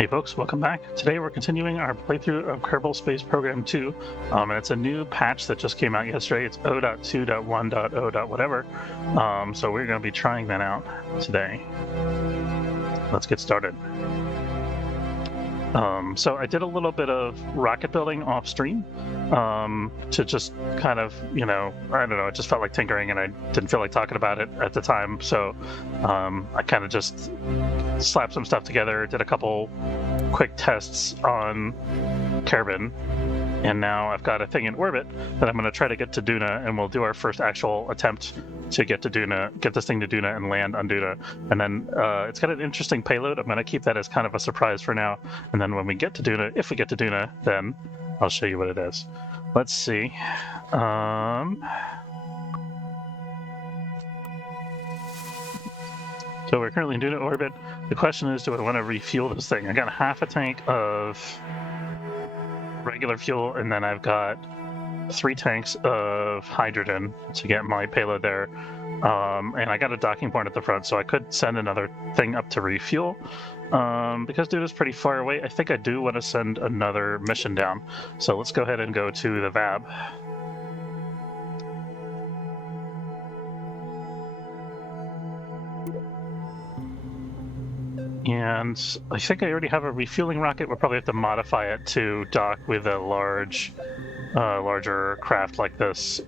Hey folks, welcome back. Today we're continuing our playthrough of Kerbal Space Program 2, and it's a new patch that just came out yesterday. It's 0.2.1.0. whatever, so we're going to be trying that out today. Let's get started. So I did a little bit of rocket building off stream to just kind of, I don't know, it just felt like tinkering and I didn't feel like talking about it at the time. So I kind of just slapped some stuff together, did a couple quick tests on Kerbin, and now I've got a thing in orbit that I'm going to try to get to Duna, and we'll do our first actual attempt to get to Duna, get this thing to Duna and land on Duna. And then it's got an interesting payload. I'm going to keep that as kind of a surprise for now. And then when we get to Duna, if we get to Duna, then I'll show you what it is. Let's see. So we're currently in Duna orbit. The question is, do I want to refuel this thing? I got half a tank of regular fuel, and then I've got 3 tanks of hydrogen to get my payload there. And I got a docking point at the front, so I could send another thing up to refuel. Because Duna's pretty far away, I think I do want to send another mission down. So let's go ahead and go to the VAB. And I think I already have a refueling rocket. We'll probably have to modify it to dock with a larger craft like this.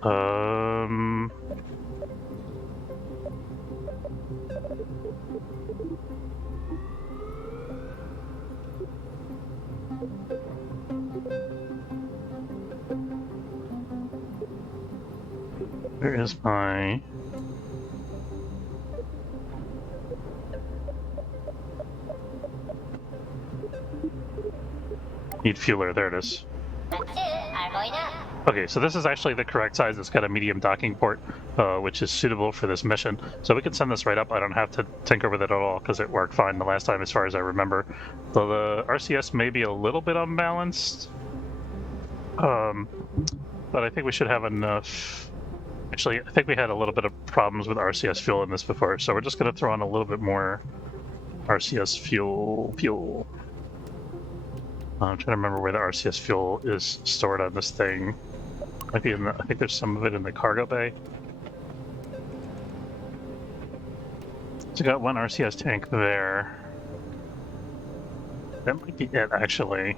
Where is my... Need fueler, there it is. Okay, so this is actually the correct size. It's got a medium docking port, which is suitable for this mission. So we can send this right up. I don't have to tinker with it at all because it worked fine the last time as far as I remember. So the RCS may be a little bit unbalanced, but I think we should have enough. Actually, I think we had a little bit of problems with RCS fuel in this before, so we're just going to throw on a little bit more RCS fuel. I'm trying to remember where the RCS fuel is stored on this thing. Might be in the, I think there's some of it in the cargo bay. So got 1 RCS tank there. That might be it, actually.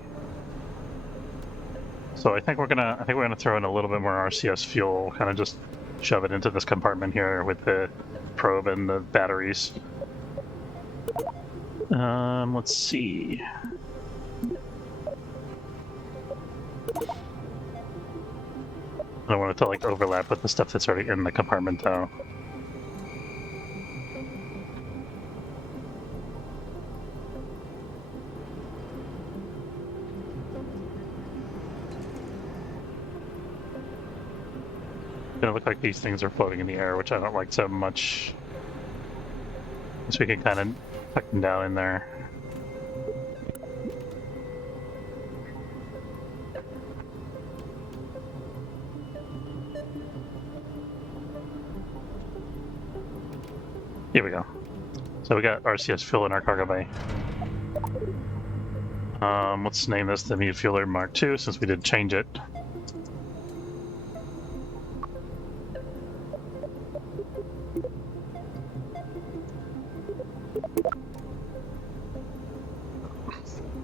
So I think we're gonna throw in a little bit more RCS fuel, kind of just shove it into this compartment here with the probe and the batteries. Let's see. I don't want it to like overlap with the stuff that's already in the compartment though. It's gonna look like these things are floating in the air, which I don't like so much. So we can kind of tuck them down in there. Here we go. So we got RCS fuel in our cargo bay. Let's name this the Fueler Mark II since we did change it.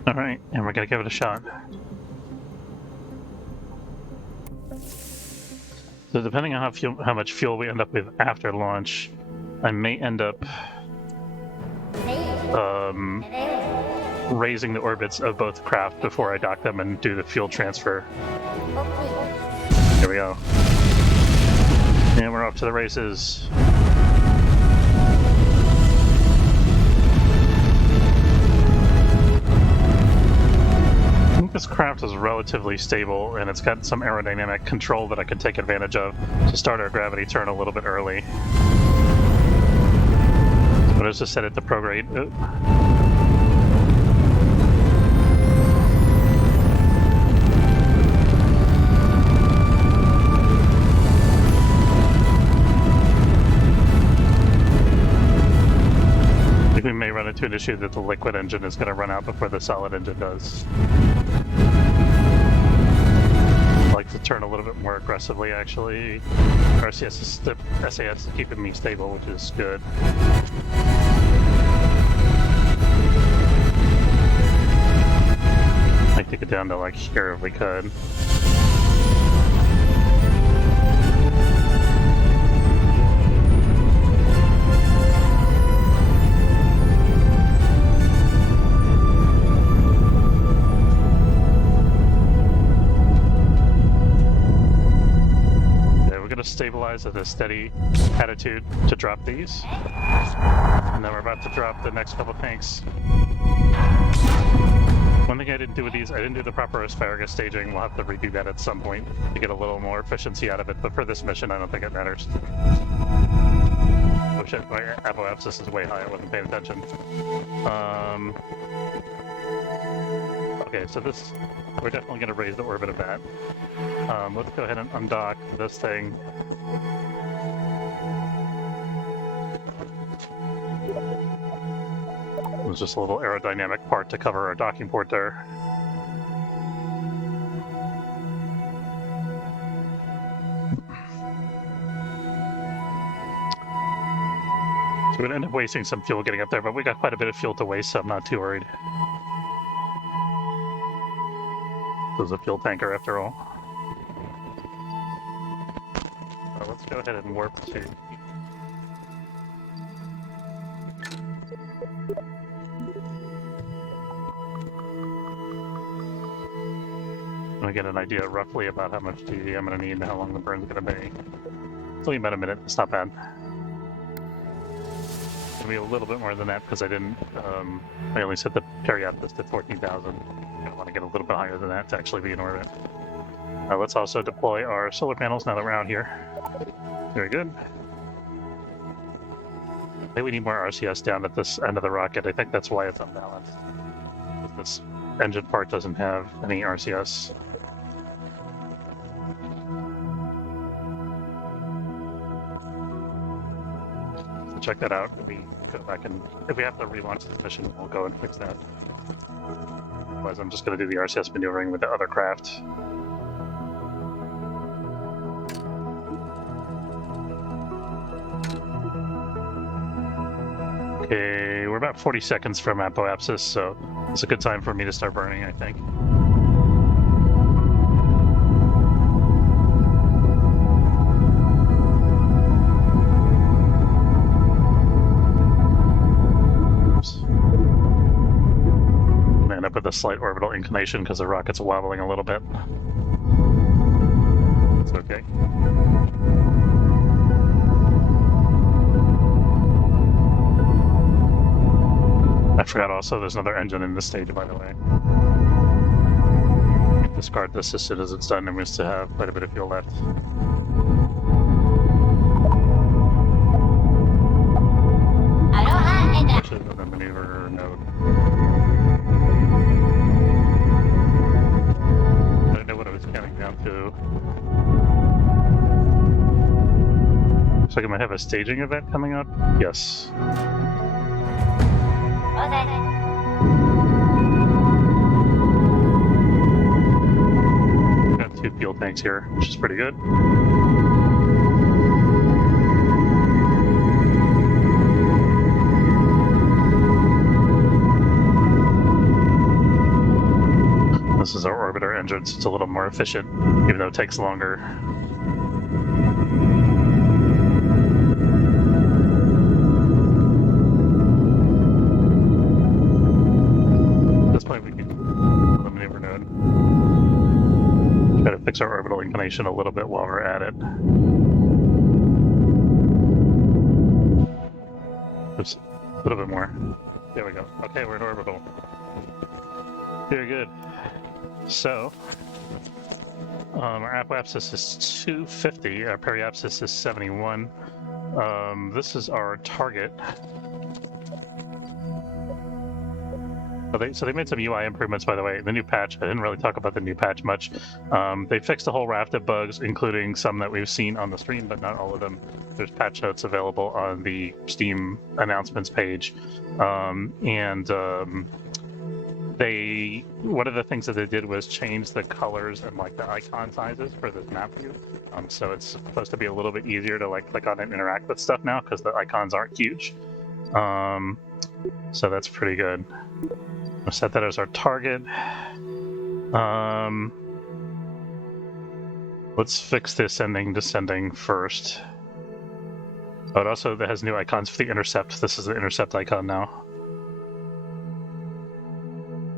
All right, and we're gonna give it a shot. So depending on how much fuel we end up with after launch, I may end up raising the orbits of both craft before I dock them and do the fuel transfer. Here we go. And we're off to the races. I think this craft is relatively stable and it's got some aerodynamic control that I can take advantage of to start our gravity turn a little bit early. But let's just set it to prograde. into an issue that the liquid engine is going to run out before the solid engine does. I like to turn a little bit more aggressively, actually. RCS is SAS is keeping me stable, which is good. I'd take it down to like here if we could. Stabilize at a steady attitude to drop these. And then we're about to drop the next couple tanks. One thing I didn't do with these, I didn't do the proper asparagus staging. We'll have to redo that at some point to get a little more efficiency out of it, but for this mission I don't think it matters. Oh shit, my apoapsis is way high, I wasn't paying attention. Okay, so this, we're definitely going to raise the orbit of that. Let's go ahead and undock this thing. There's just a little aerodynamic part to cover our docking port there. So we're going to end up wasting some fuel getting up there, but we got quite a bit of fuel to waste, so I'm not too worried. This is a fuel tanker after all. Let's go ahead and warp to... I'm gonna get an idea roughly about how much GD I'm gonna need and how long the burn's gonna be. It's only about a minute, it's not bad. It's gonna be a little bit more than that because I didn't, I only set the periapsis to 14,000. I want to get a little bit higher than that to actually be in orbit. Let's also deploy our solar panels now that we're out here. Very good. I think we need more RCS down at this end of the rocket. I think that's why it's unbalanced. This engine part doesn't have any RCS. So check that out. If we go back and if we have to relaunch this mission, we'll go and fix that. Otherwise, I'm just going to do the RCS maneuvering with the other craft. Okay, we're about 40 seconds from apoapsis, so it's a good time for me to start burning, I think. Oops. I'm gonna end up with a slight orbital inclination because the rocket's wobbling a little bit. It's okay. I forgot also there's another engine in this stage, by the way. Discard this as soon as it's done, and we still have quite a bit of fuel left. Push it with a maneuver node. I didn't know what I was counting down to. Looks like I might have a staging event coming up. Yes. Got 2 fuel tanks here, which is pretty good. This is our orbiter engine, so it's a little more efficient, even though it takes longer. Try to fix our orbital inclination a little bit while we're at it. Oops, a little bit more. There we go. Okay, we're in orbital. Very good. So, our apoapsis is 250, our periapsis is 71. This is our target. So they made some UI improvements, by the way. The new patch, I didn't really talk about the new patch much. They fixed a whole raft of bugs, including some that we've seen on the stream, but not all of them. There's patch notes available on the Steam announcements page. One of the things that they did was change the colors and like the icon sizes for this map view. So it's supposed to be a little bit easier to like click on and interact with stuff now because the icons aren't huge. So that's pretty good. We'll set that as our target. Let's fix the ascending, descending first. Oh, it also has new icons for the intercept. This is the intercept icon now.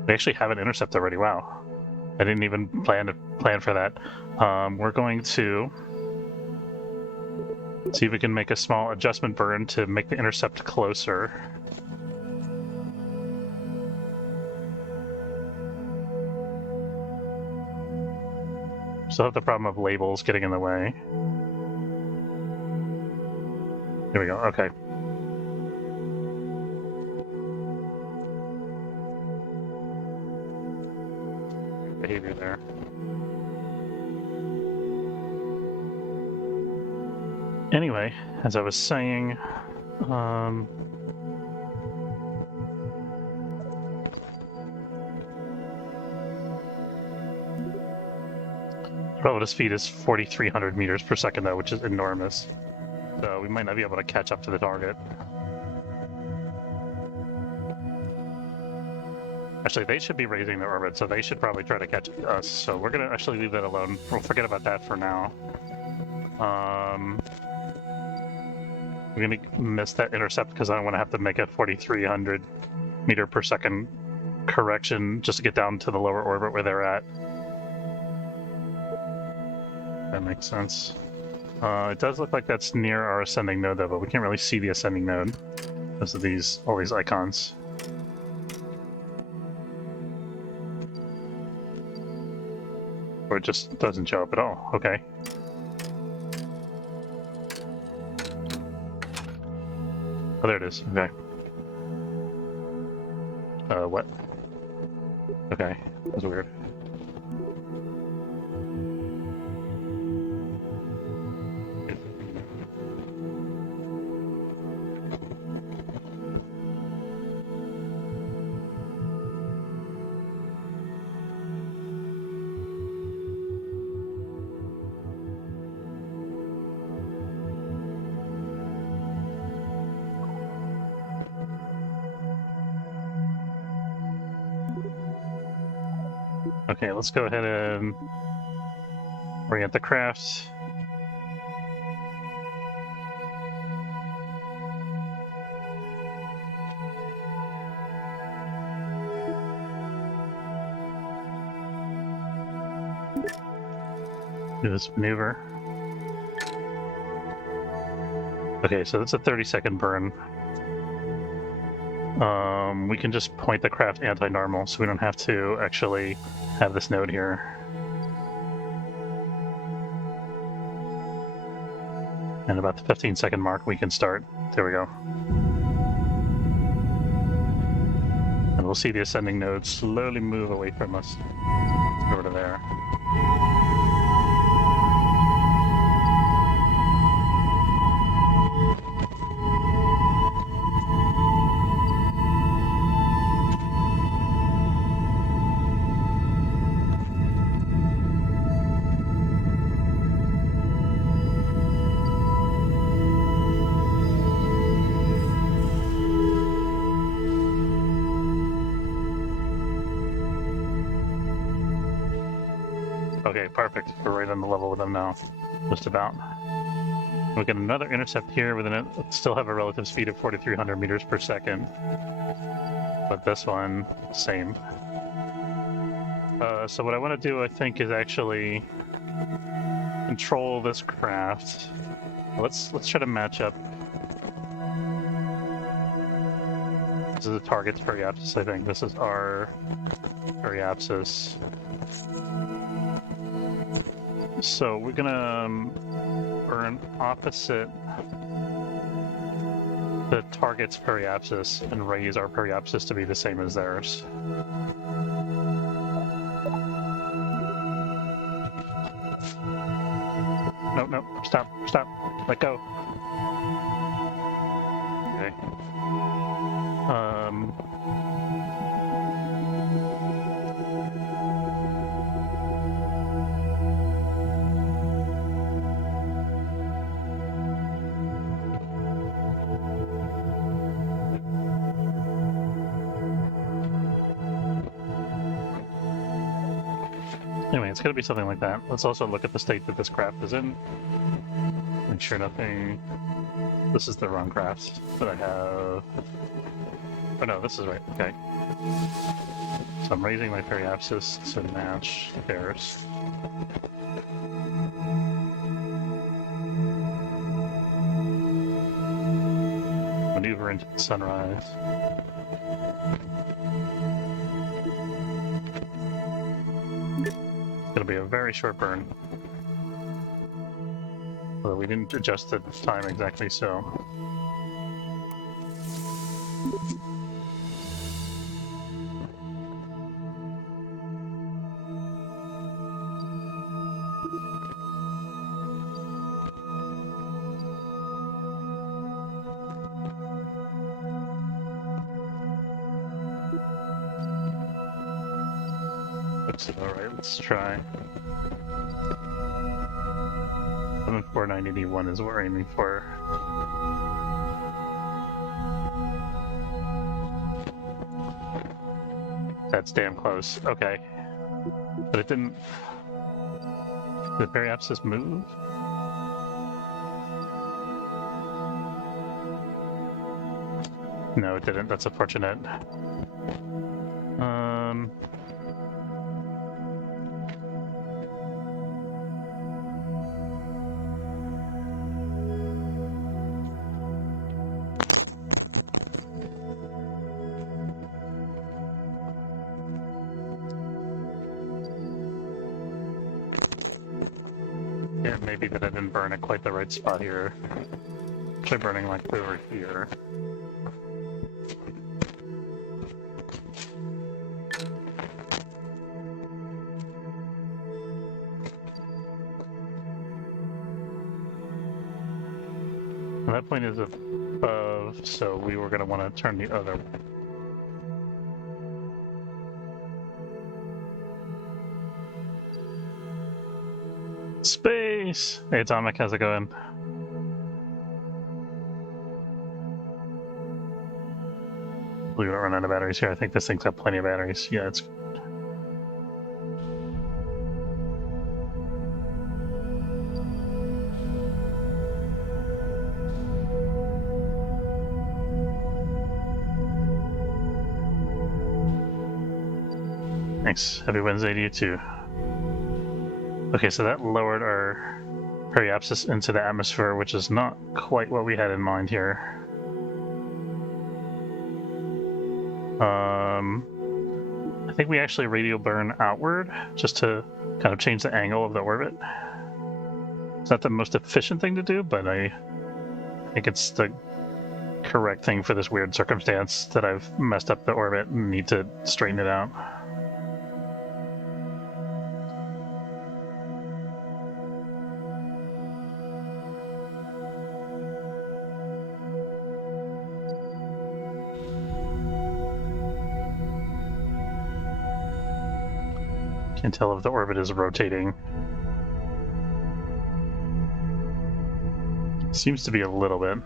We actually have an intercept already. Wow. I didn't even plan for that. We're going to see if we can make a small adjustment burn to make the intercept closer. Still have the problem of labels getting in the way. Here we go. Okay. Behavior there. Anyway, as I was saying, relative speed is 4,300 meters per second, though, which is enormous. So we might not be able to catch up to the target. Actually, they should be raising their orbit, so they should probably try to catch us. So we're going to actually leave that alone. We'll forget about that for now. We're going to miss that intercept because I don't want to have to make a 4,300 meter per second correction just to get down to the lower orbit where they're at. That makes sense. It does look like that's near our ascending node, though, but we can't really see the ascending node because of all these icons. Or it just doesn't show up at all. Okay. Oh, there it is. Okay. What? Okay. That's weird. Okay, let's go ahead and orient the craft. Do this maneuver. Okay, so that's a 30-second burn. We can just point the craft anti-normal, so we don't have to actually have this node here. And about the 15-second mark, we can start. There we go. And we'll see the ascending node slowly move away from us. Let's go over to there. Okay, perfect. We're right on the level with them now. Just about. We get another intercept here with still have a relative speed of 4,300 meters per second. But this one, same. So what I want to do, I think, is actually control this craft. Let's try to match up. This is the target's periapsis, I think. This is our periapsis. So we're gonna burn opposite the target's periapsis and raise our periapsis to be the same as theirs. No, stop, let go. Okay. Anyway, it's gonna be something like that. Let's also look at the state that this craft is in. Make sure nothing... This is the wrong craft that I have... Oh no, this is right, okay. So I'm raising my periapsis to match theirs. Maneuver into the sunrise. It'll be a very short burn. Although we didn't adjust the time exactly so. Looks alright, let's try. 74981 is what we're aiming for. That's damn close. Okay. But it didn't... Did the periapsis move? No, it didn't. That's unfortunate. Yeah, maybe that I didn't burn at quite the right spot here. Try burning like over here. And that point is above, so we were going to want to turn the other. Space! Hey, Atomic, how's it going? We don't run out of batteries here. I think this thing's got plenty of batteries. Yeah, it's... Thanks. Happy Wednesday to you too. Okay, so that lowered our periapsis into the atmosphere, which is not quite what we had in mind here. I think we actually radial burn outward just to kind of change the angle of the orbit. It's not the most efficient thing to do, but I think it's the correct thing for this weird circumstance that I've messed up the orbit and need to straighten it out. Can't tell if the orbit is rotating. Seems to be a little bit.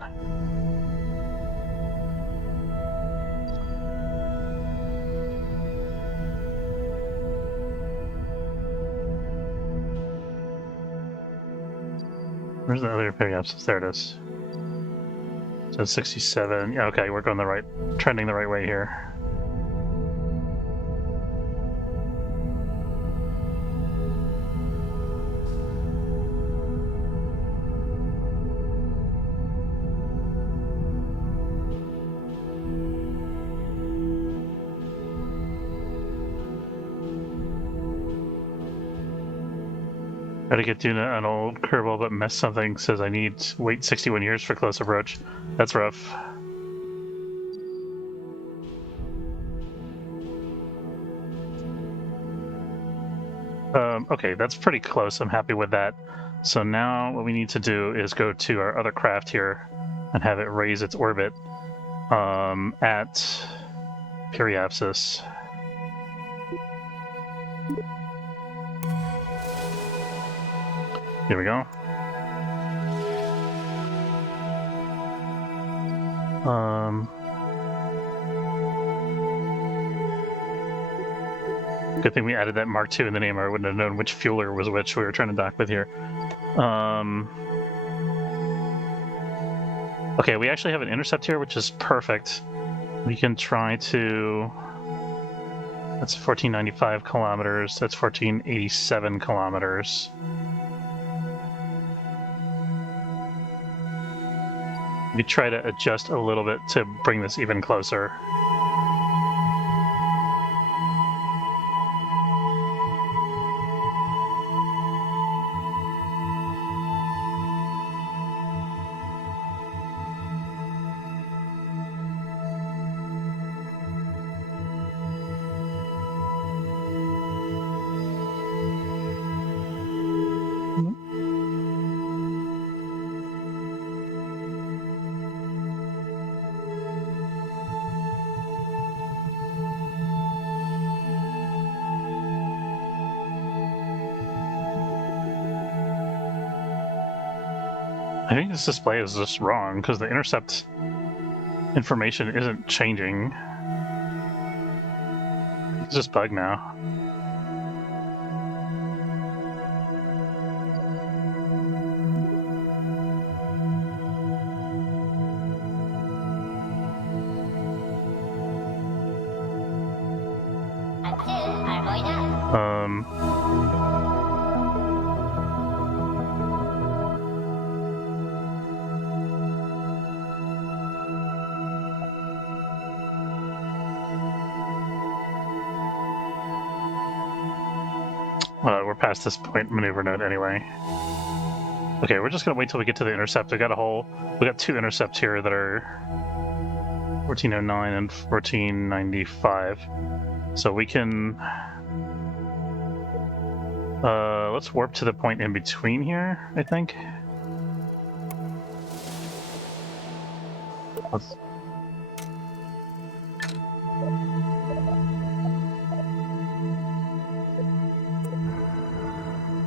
Where's the other periapsis? There it is. So 67. Yeah, okay, we're going the right, trending the right way here. Gotta get doing an old Kerbal, but mess something. Says I need wait 61 years for close approach. That's rough. Okay, that's pretty close. I'm happy with that. So now what we need to do is go to our other craft here and have it raise its orbit at Periapsis. Here we go. Good thing we added that Mark II in the name, or I wouldn't have known which fueler was which we were trying to dock with here. Okay, we actually have an intercept here, which is perfect. We can try to... That's 1495 kilometers. That's 1487 kilometers. We try to adjust a little bit to bring this even closer. I think this display is just wrong because the intercept information isn't changing. It's just bugged now. We're past this point maneuver node anyway. Okay, we're just gonna wait till we get to the intercept. We got two intercepts here that are 1409 and 1495. So we can let's warp to the point in between here, I think. Let's...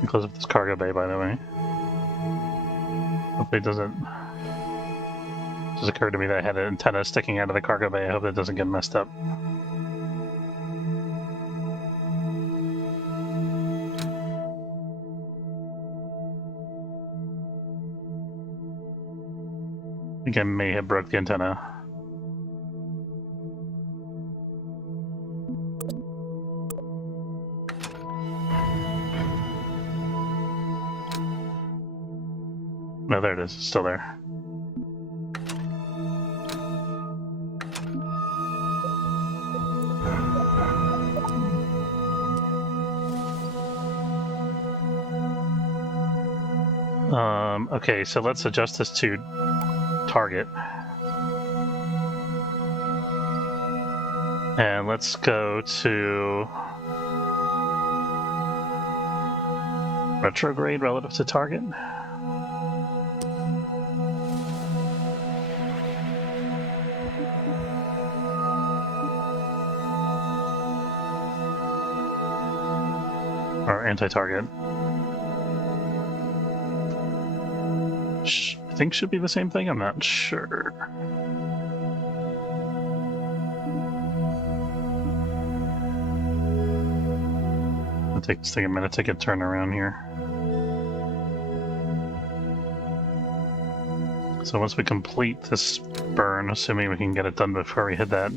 Close up this cargo bay, by the way. Hopefully it doesn't... It just occurred to me that I had an antenna sticking out of the cargo bay. I hope that doesn't get messed up. I think I may have broke the antenna. No, there it is. It's still there. Okay, so let's adjust this to target. And let's go to retrograde relative to target. Or anti-target. I think should be the same thing, I'm not sure. It'll take this thing a minute to get turned around here. So once we complete this burn, assuming we can get it done before we hit that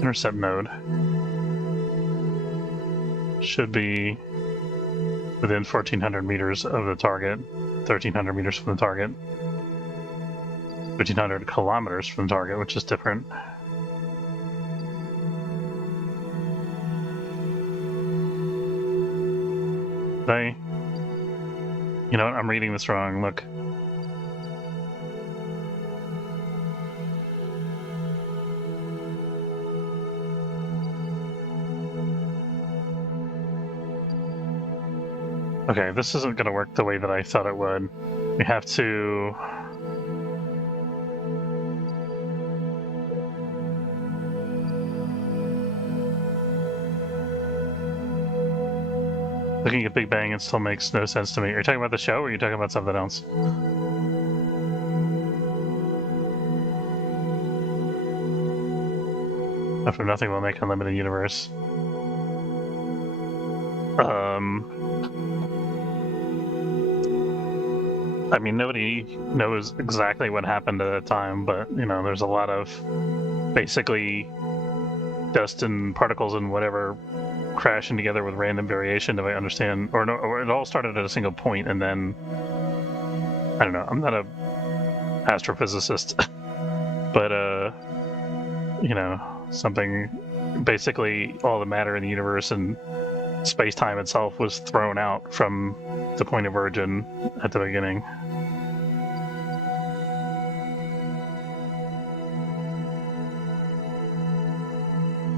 intercept node, should be within 1,400 meters of the target, 1,300 meters from the target, 1,500 kilometers from the target, which is different. You know what? I'm reading this wrong. Look. Okay, this isn't going to work the way that I thought it would. We have to... Looking at Big Bang, it still makes no sense to me. Are you talking about the show, or are you talking about something else? After nothing will make unlimited universe. I mean, nobody knows exactly what happened at that time, but, you know, there's a lot of basically dust and particles and whatever crashing together with random variation, if I understand. Or it all started at a single point, and then... I don't know, I'm not a astrophysicist, but, you know, something... Basically, all the matter in the universe and space-time itself was thrown out from the point of origin at the beginning.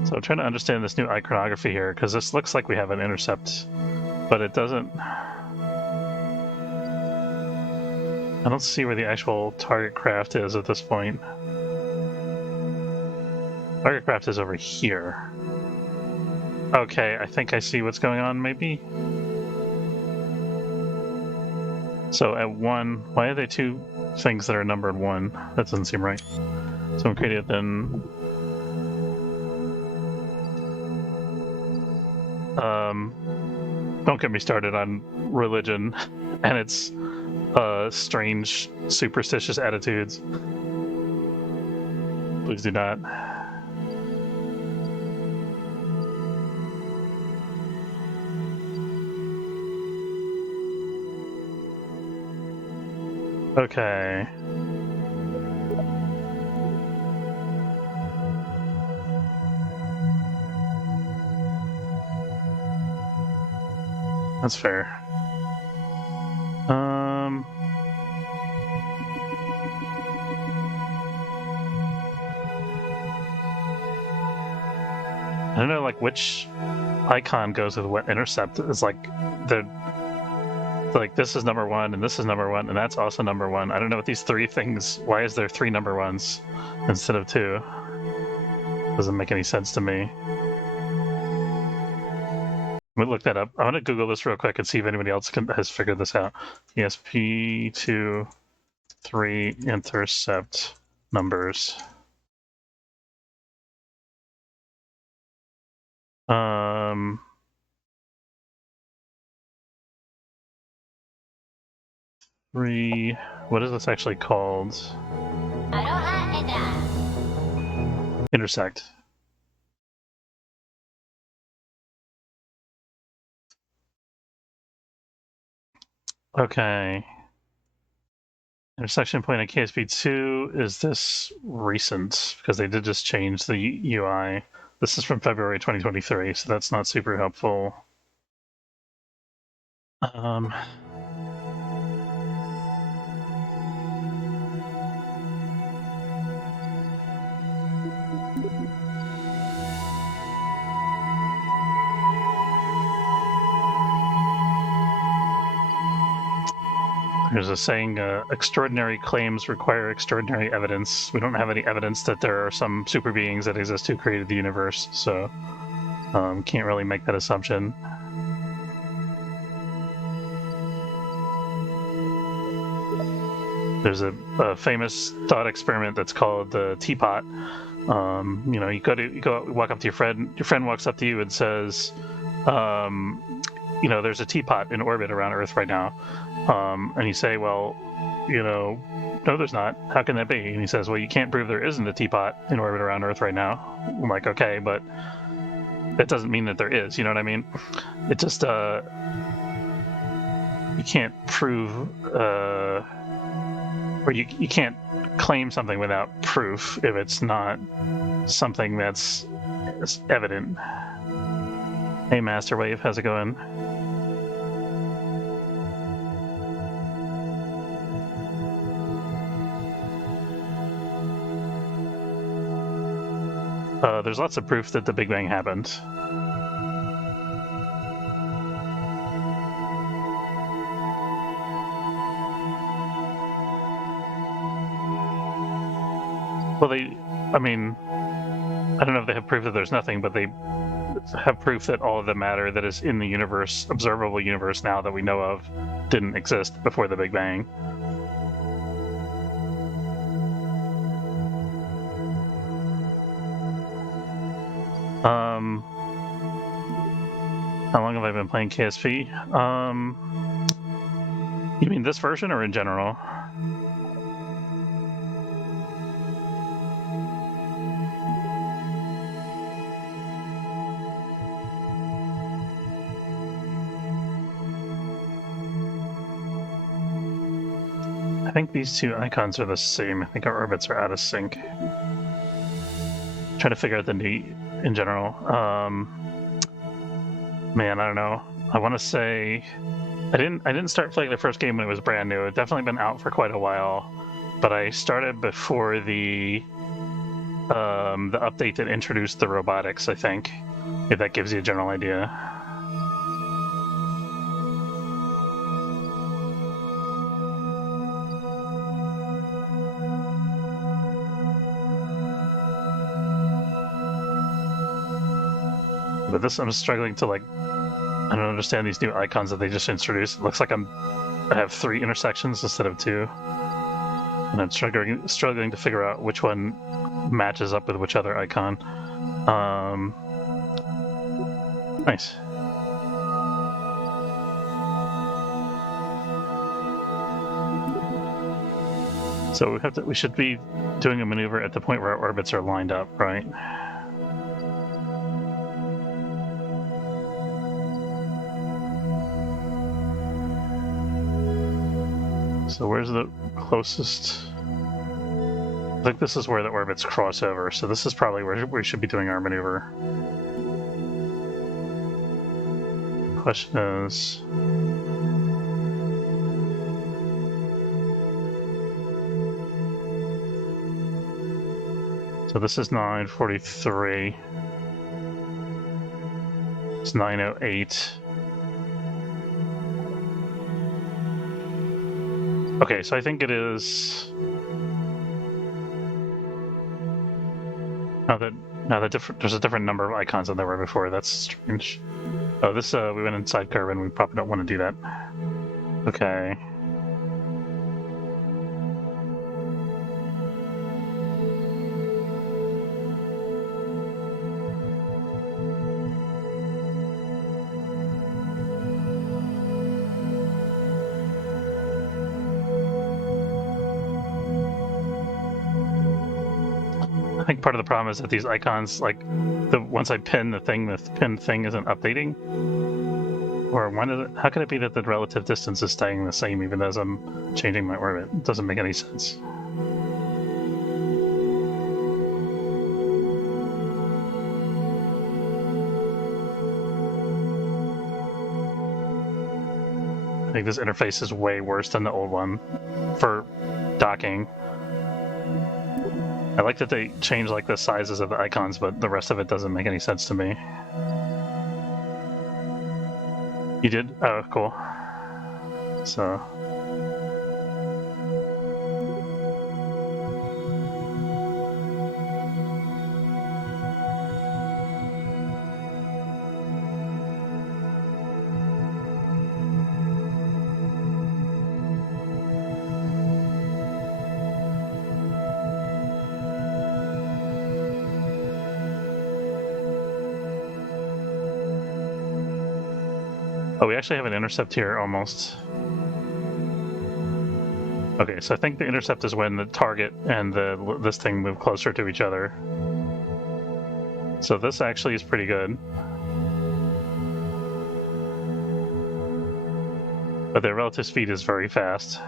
So I'm trying to understand this new iconography here, because this looks like we have an intercept, but it doesn't... I don't see where the actual target craft is at this point. Target craft is over here. Okay, I think I see what's going on, maybe? So at 1, why are there 2 things that are numbered 1? That doesn't seem right. So I'm created then... don't get me started on religion and its strange, superstitious attitudes. Please do not. Okay. That's fair. I don't know, like, which icon goes with what intercept. It's like this is number 1 and this is number 1 and that's also number 1. I don't know what these 3 things... Why is there 3 number 1s instead of 2? Doesn't make any sense to me. Let me look that up. I'm gonna Google this real quick and see if anybody else has figured this out. KSP 3 intercept numbers. Three. What is this actually called? Intersect. Okay. Intersection point at KSP2 is this recent, because they did just change the UI. This is from February 2023, so that's not super helpful. There's a saying, extraordinary claims require extraordinary evidence. We don't have any evidence that there are some super beings that exist who created the universe, so can't really make that assumption. There's a famous thought experiment that's called the teapot. You know, you go walk up to your friend walks up to you and says, you know, there's a teapot in orbit around Earth right now. And you say, well, you know, no, there's not. How can that be? And he says, well, you can't prove there isn't a teapot in orbit around Earth right now. I'm like, okay, but that doesn't mean that there is, you know what I mean? It just, you can't prove, or you can't claim something without proof if it's not something that's evident. Hey, Master Wave, how's it going? There's lots of proof that the Big Bang happened. Well, I mean, I don't know if they have proof that there's nothing, but they have proof that all of the matter that is in the universe, observable universe now that we know of, didn't exist before the Big Bang. How long have I been playing KSP? You mean this version or in general? I think these two icons are the same. I think our orbits are out of sync. Trying to figure out the need in general. Man, I don't know. I want to say I didn't start playing the first game when it was brand new. It definitely been out for quite a while, but I started before the update that introduced the robotics. I think, if that gives you a general idea. But this, I'm struggling to I don't understand these new icons that they just introduced. It looks like I have 3 intersections instead of 2, and I'm struggling to figure out which one matches up with which other icon. Nice. So we should be doing a maneuver at the point where our orbits are lined up, right? So where's the closest? I think this is where the orbits cross over, so this is probably where we should be doing our maneuver. Question is... So this is 943. It's 908. Okay, so I think it is... there's a different number of icons than there were before. That's strange. Oh, this, we went inside Kerbal. We probably don't want to do that. Okay. I think part of the problem is that these icons, once I pin the pinned thing isn't updating. Or how can it be that the relative distance is staying the same even as I'm changing my orbit? It doesn't make any sense. I think this interface is way worse than the old one for docking. I like that they change the sizes of the icons, but the rest of it doesn't make any sense to me. You did? Oh, cool. So... Oh, we actually have an intercept here, almost. Okay, so I think the intercept is when the target and this thing move closer to each other. So this actually is pretty good. But their relative speed is very fast.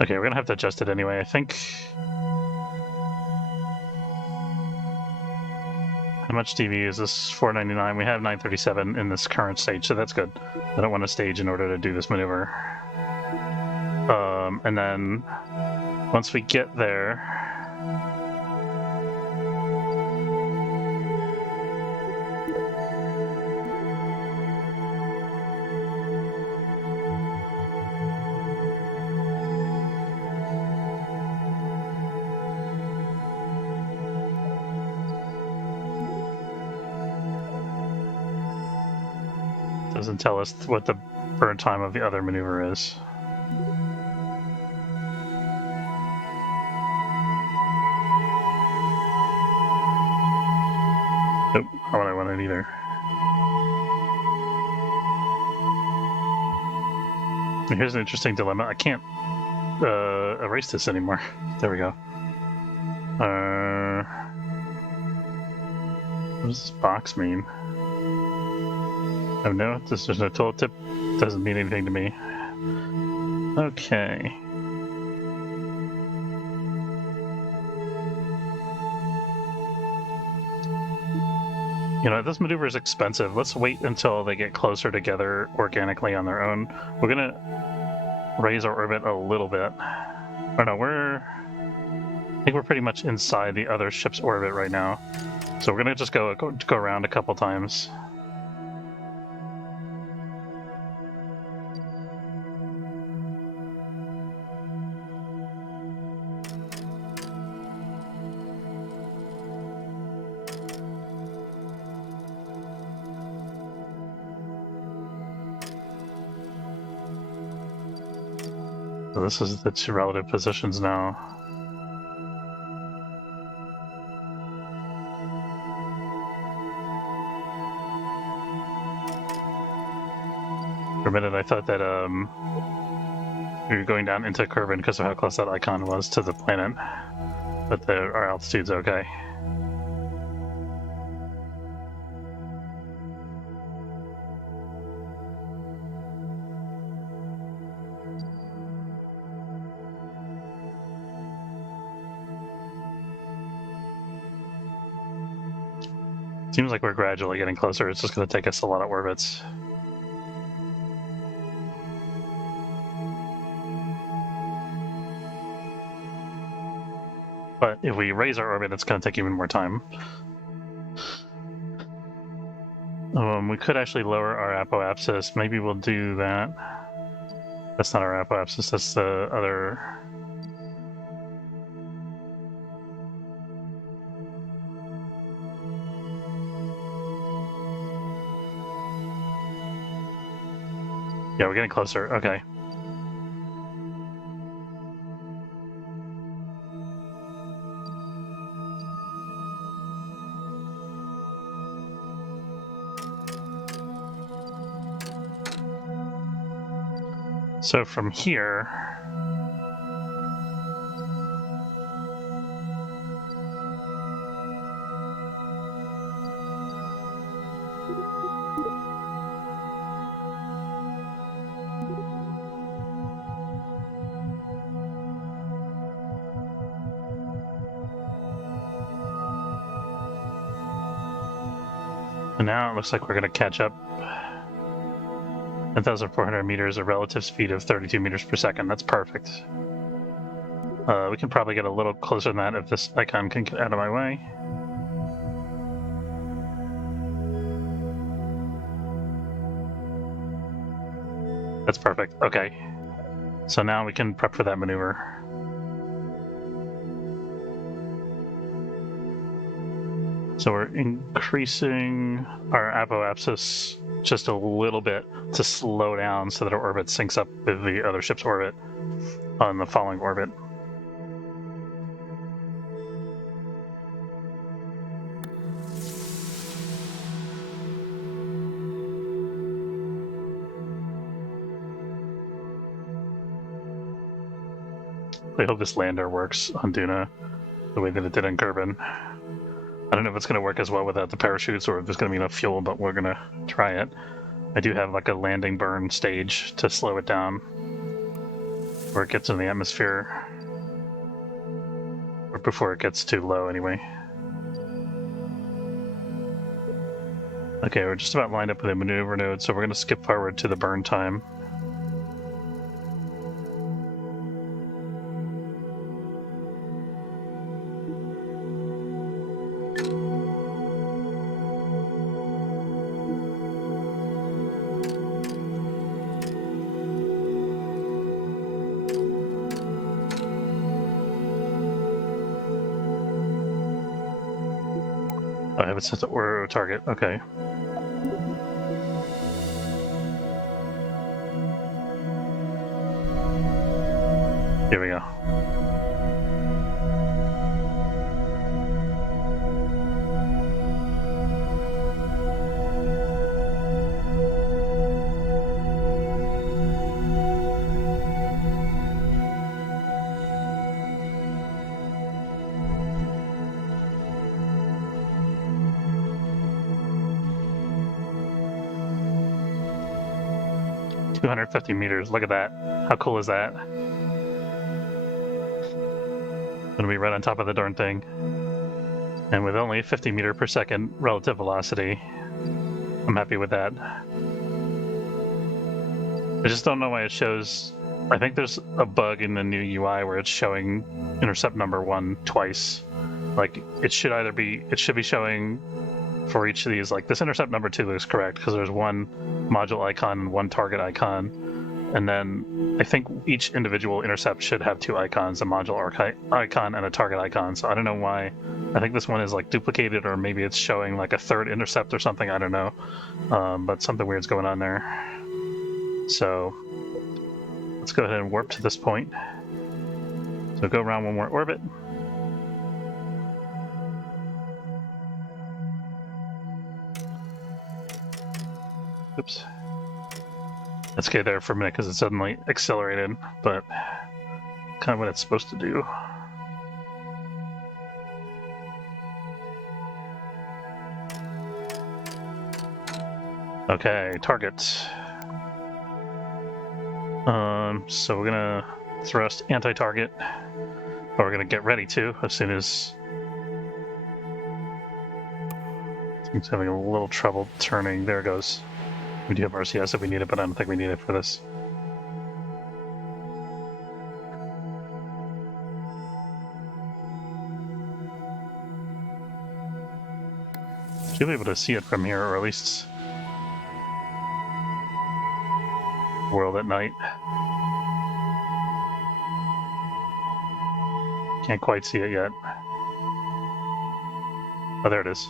Okay, we're gonna have to adjust it anyway. I think... How much DV is this? 499. We have 937 in this current stage, so that's good. I don't want to stage in order to do this maneuver. And then once we get there, doesn't tell us what the burn time of the other maneuver is. Nope, not what I wanted either. Here's an interesting dilemma. I can't erase this anymore. There we go. What does this box mean? Oh no, there's no tooltip. Doesn't mean anything to me. Okay. You know, this maneuver is expensive. Let's wait until they get closer together organically on their own. We're gonna raise our orbit a little bit. Oh no, I think we're pretty much inside the other ship's orbit right now. So we're gonna just go around a couple times. So this is the two relative positions now. For a minute, I thought that we were going down into Kerbin because of how close that icon was to the planet, but our altitude's okay. Seems like we're gradually getting closer. It's just going to take us a lot of orbits. But if we raise our orbit, it's going to take even more time. We could actually lower our apoapsis. Maybe we'll do that. That's not our apoapsis, that's the other... Yeah, we're getting closer. Okay. So from here... And now it looks like we're going to catch up. 10,400 meters, a relative speed of 32 meters per second. That's perfect. We can probably get a little closer than that if this icon can get out of my way. That's perfect. Okay. So now we can prep for that maneuver. So we're increasing our apoapsis just a little bit to slow down so that our orbit syncs up with the other ship's orbit on the following orbit. I hope this lander works on Duna the way that it did on Kerbin. I don't know if it's going to work as well without the parachutes or if there's going to be enough fuel, but we're going to try it. I do have like a landing burn stage to slow it down where it gets in the atmosphere, or before it gets too low anyway. Okay, we're just about lined up with a maneuver node, so we're going to skip forward to the burn time. I have it set to or target. Okay. Here we go. $250 meters. Look at that. How cool is that? Gonna be right on top of the darn thing. And with only 50 meter per second relative velocity, I'm happy with that. I just don't know why it shows. I think there's a bug in the new UI where it's showing intercept number 1 twice. Like it should be showing for each of these. Like this intercept number 2 looks correct because there's one module icon and one target icon, and then I think each individual intercept should have 2 icons, a module icon and a target icon. So I don't know why. I think this one is like duplicated, or maybe it's showing like a third intercept or something. I don't know, but something weird's going on there. So let's go ahead and warp to this point. So go around one more orbit. Oops. Let's get there for a minute because it suddenly accelerated, but kind of what it's supposed to do. Okay, target. So we're gonna thrust anti-target, or we're gonna get ready to as soon as. It's having a little trouble turning. There it goes. We do have RCS if we need it, but I don't think we need it for this. Should be able to see it from here, or at least world at night. Can't quite see it yet. Oh, there it is.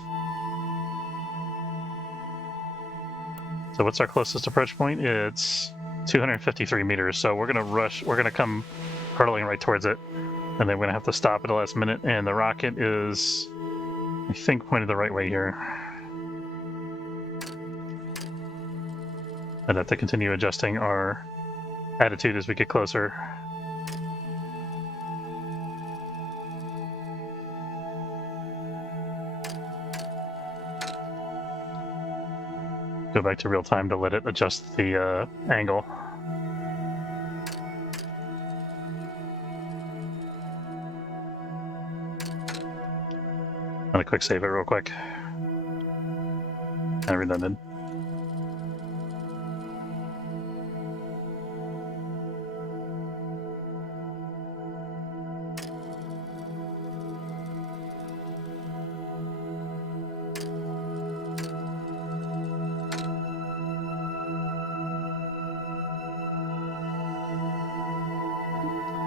So what's our closest approach point? It's 253 meters. So we're gonna rush. We're gonna come hurtling right towards it, and then we're gonna have to stop at the last minute. And the rocket is, I think, pointed the right way here. I'd have to continue adjusting our attitude as we get closer. Go back to real time to let it adjust the angle. I'm gonna quick save it real quick. And redundant.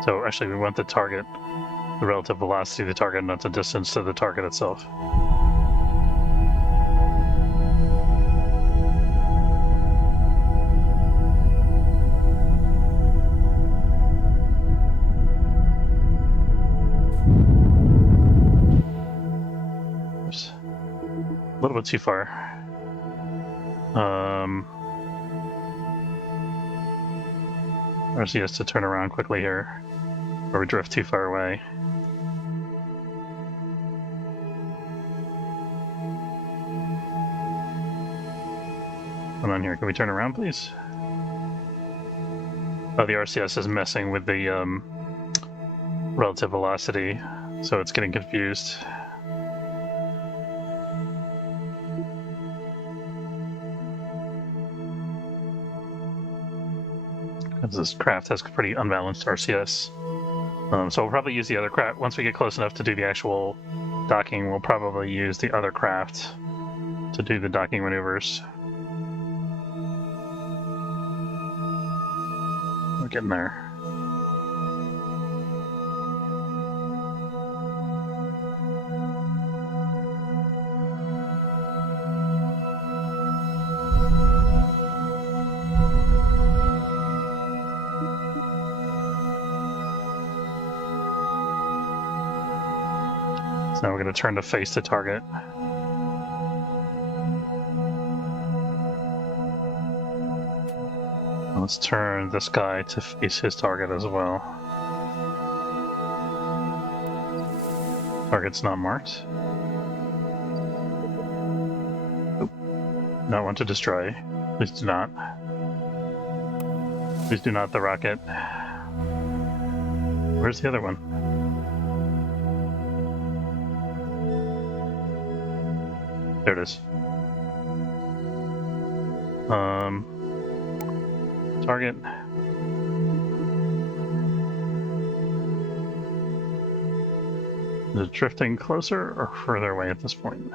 So actually we want the target, the relative velocity of the target, not the distance to the target itself. Oops. A little bit too far. RCS to turn around quickly here, or we drift too far away. Hold on here, can we turn around, please? Oh, the RCS is messing with the relative velocity, so it's getting confused. Because this craft has pretty unbalanced RCS. So we'll probably use the other craft. Once we get close enough to do the actual docking, we'll probably use the other craft to do the docking maneuvers. We're getting there. So now we're going to turn to face the target. Let's turn this guy to face his target as well. Target's not marked. Oop. Not want to destroy. Please do not. Please do not the rocket. Where's the other one? There it is. Target. Is it drifting closer or further away at this point?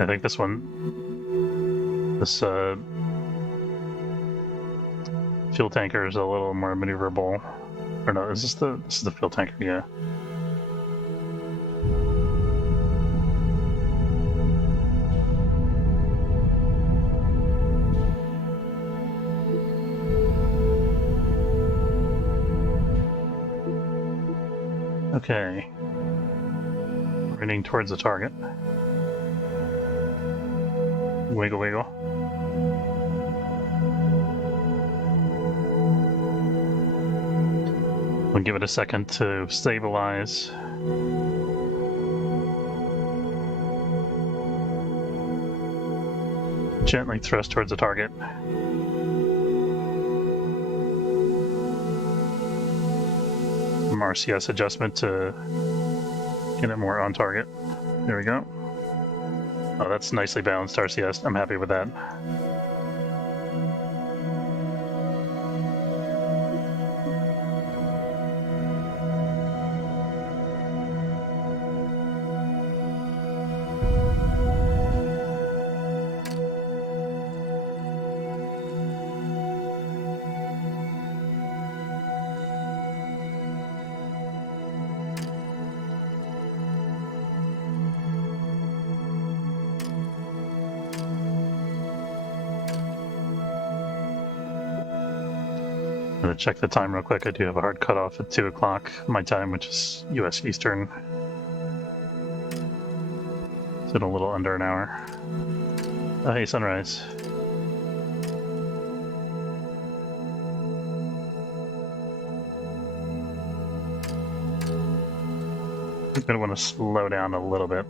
I think this one, this fuel tanker is a little more maneuverable. Or no, this is the fuel tanker, yeah. Okay. Running towards the target. Wiggle, wiggle. We'll give it a second to stabilize. Gently thrust towards the target. Some RCS adjustment to get it more on target. There we go. Oh, that's nicely balanced RCS. I'm happy with that. I'm gonna check the time real quick. I do have a hard cutoff at 2 o'clock my time, which is US Eastern. It's in a little under an hour. Oh, hey, sunrise. I'm gonna want to slow down a little bit.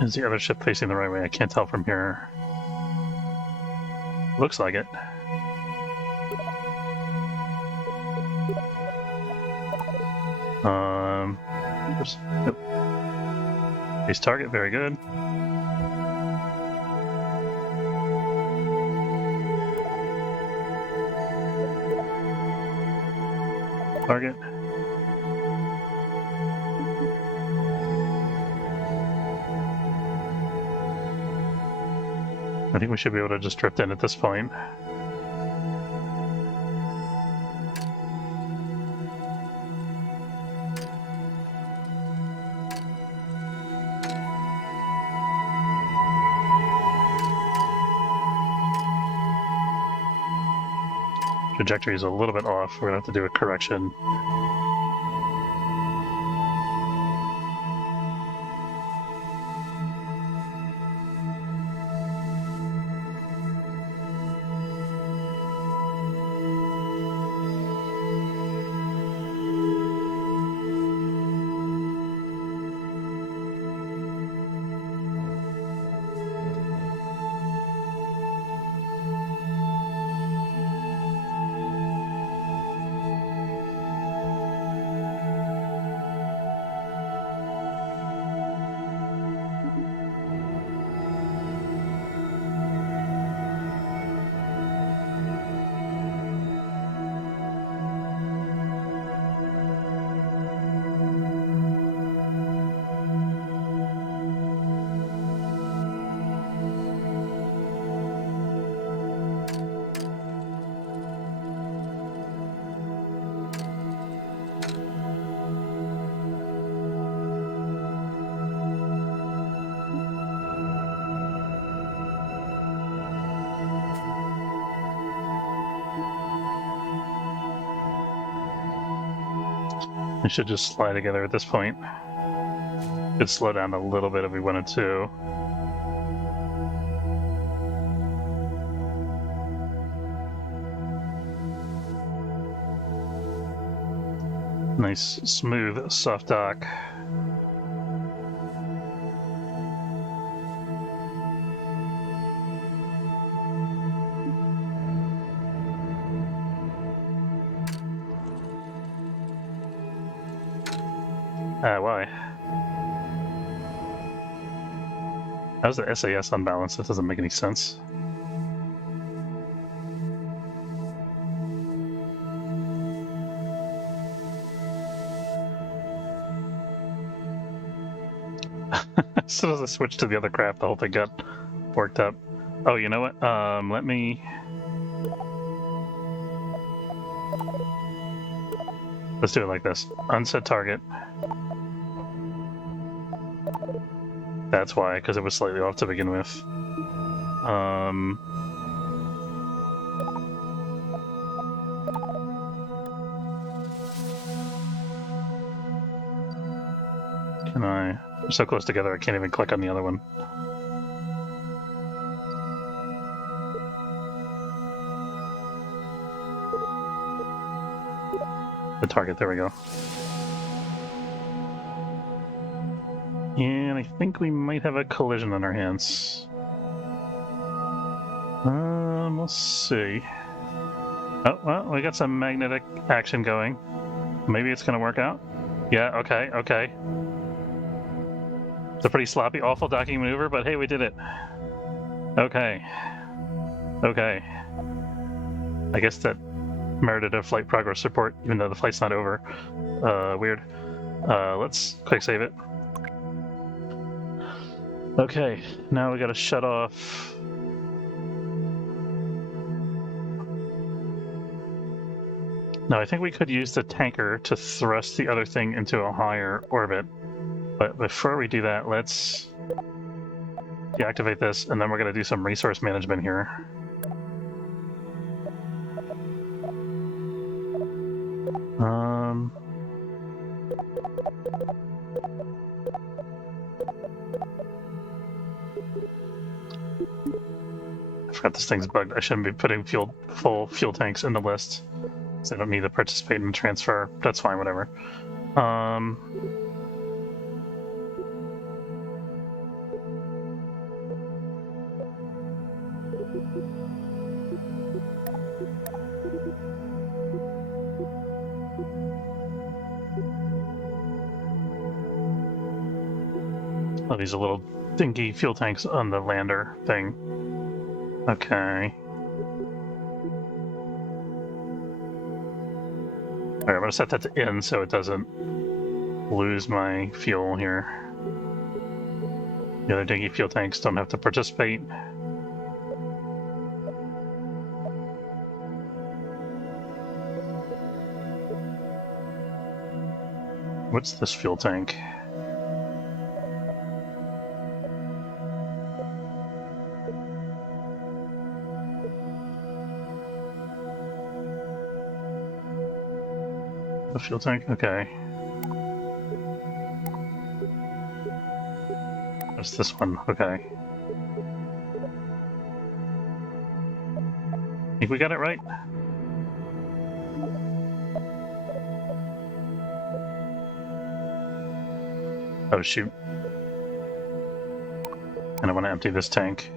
Is the other ship facing the right way? I can't tell from here. Looks like it. Yep. Base target, very good. Target. I think we should be able to just drift in at this point. Trajectory is a little bit off. We're gonna have to do a correction. We should just slide together at this point. Could slow down a little bit if we wanted to. Nice, smooth, soft dock. Why? How's the SAS unbalanced? That doesn't make any sense. As soon as I switched to the other craft, the whole thing got worked up. Oh, you know what? Let me... Let's do it like this. Unset target. That's why, because it was slightly off to begin with. Can I... We're so close together, I can't even click on the other one. The target, there we go. And I think we might have a collision on our hands. We'll see. Oh, well, we got some magnetic action going. Maybe it's gonna work out. Yeah, okay, okay. It's a pretty sloppy, awful docking maneuver, but hey, we did it. Okay. Okay. I guess that merited a flight progress report, even though the flight's not over. Weird. Let's quick save it. Okay, now we gotta shut off. Now, I think we could use the tanker to thrust the other thing into a higher orbit. But before we do that, let's deactivate this, and then we're gonna do some resource management here. I forgot this thing's bugged. I shouldn't be putting full fuel tanks in the list, so I don't need to participate in the transfer. That's fine, whatever. Oh, these are little dinky fuel tanks on the lander thing. Okay. Alright, I'm gonna set that to in so it doesn't lose my fuel here. The other dinky fuel tanks don't have to participate. What's this fuel tank? The fuel tank? Okay. What's this one? Okay. Think we got it right? Oh shoot. And I want to empty this tank.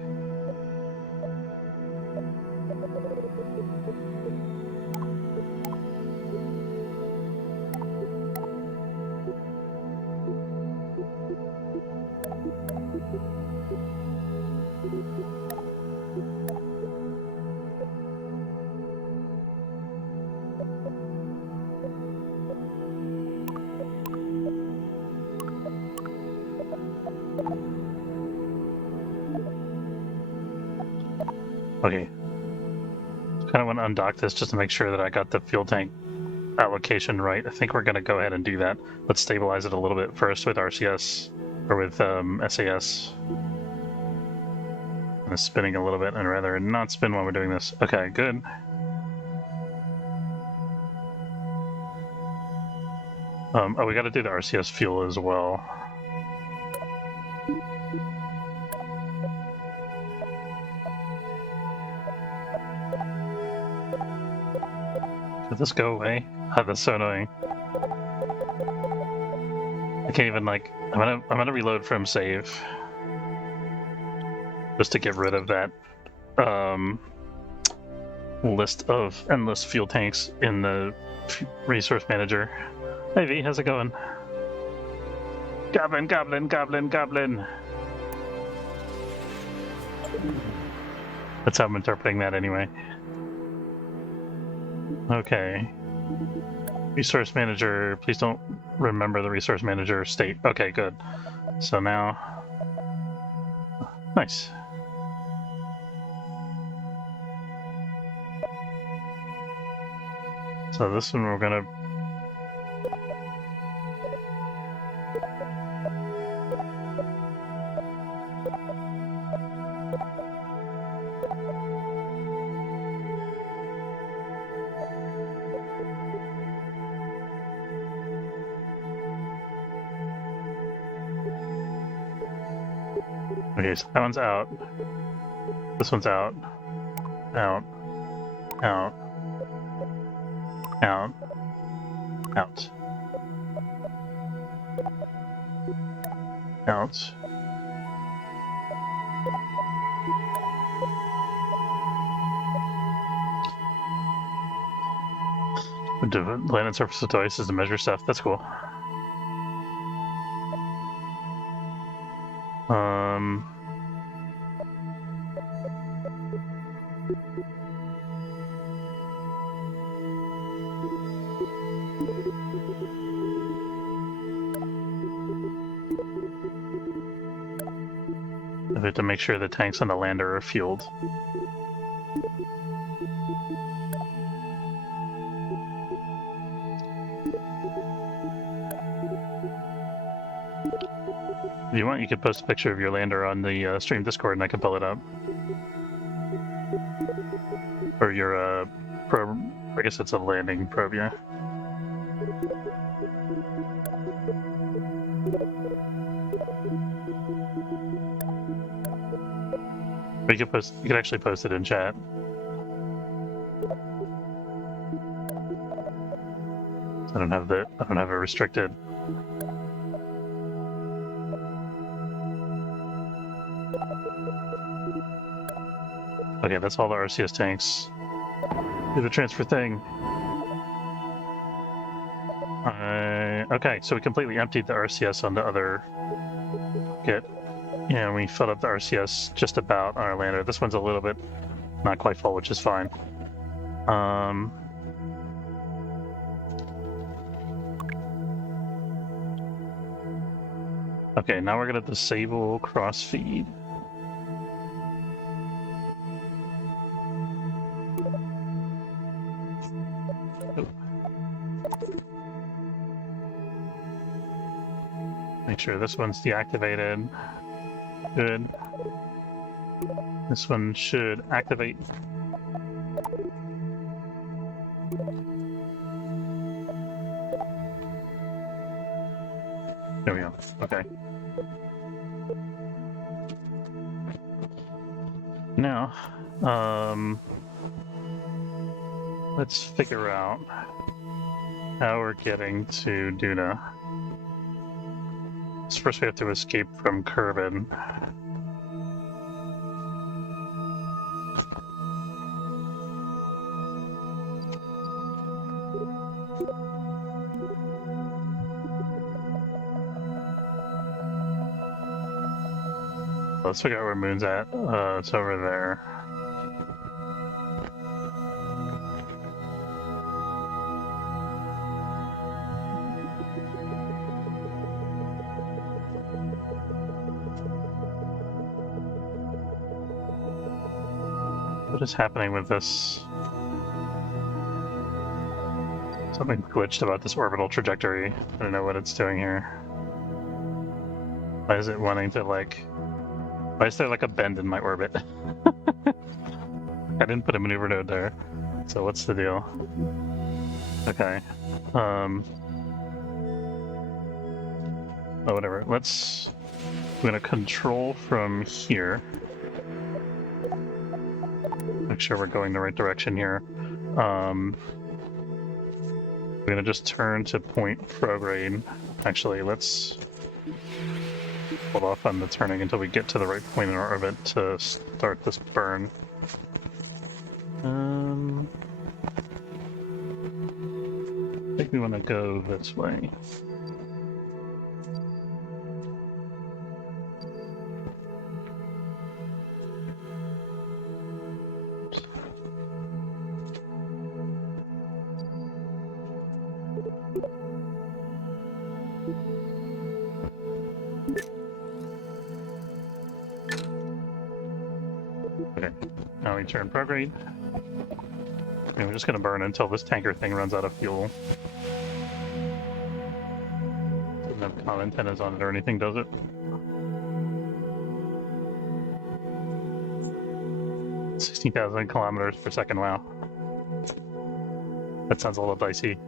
Okay. Kind of want to undock this just to make sure that I got the fuel tank allocation right. I think we're going to go ahead and do that. Let's stabilize it a little bit first with RCS, or with SAS. And it's spinning a little bit, and rather not spin while we're doing this. Okay, good. Oh, we got to do the RCS fuel as well. Did this go away? Oh, that's so annoying. I can't even like. I'm gonna reload from save just to get rid of that list of endless fuel tanks in the resource manager. Hey V, how's it going? Goblin, goblin, goblin, goblin. That's how I'm interpreting that anyway. Okay. Resource manager, please don't remember the resource manager state. Okay, good. So now, nice. So this one we're gonna okay, so that one's out. This one's out. Out. Out. Out. Out. Out. Land and surface of twice is to measure stuff. That's cool. We have to make sure the tanks on the lander are fueled. If you want, you could post a picture of your lander on the stream Discord and I can pull it up. Or your probe, I guess it's a landing probe, yeah. But you could actually post it in chat. I don't have it restricted. Okay, that's all the RCS tanks. Do the transfer thing. Okay, so we completely emptied the RCS on the other kit. Yeah, we filled up the RCS just about on our lander. This one's a little bit not quite full, which is fine. Okay, now we're gonna disable crossfeed. Make sure this one's deactivated. Good. This one should activate. There we go. Okay. Now, let's figure out how we're getting to Duna. So first we have to escape from Kerbin. Let's figure out where Moon's at. It's over there. What is happening with this? Something glitched about this orbital trajectory. I don't know what it's doing here. Why is it wanting to like... Why is there like a bend in my orbit? I didn't put a maneuver node there. So what's the deal? Okay. Oh, whatever. I'm gonna control from here. Make sure we're going the right direction here. We're gonna just turn to point prograde. Actually, let's hold off on the turning until we get to the right point in our orbit to start this burn. I think we want to go this way. Okay, now we turn prograde. And we're just gonna burn until this tanker thing runs out of fuel. Doesn't have comm antennas on it or anything, does it? 16,000 kilometers per second, wow. That sounds a little dicey.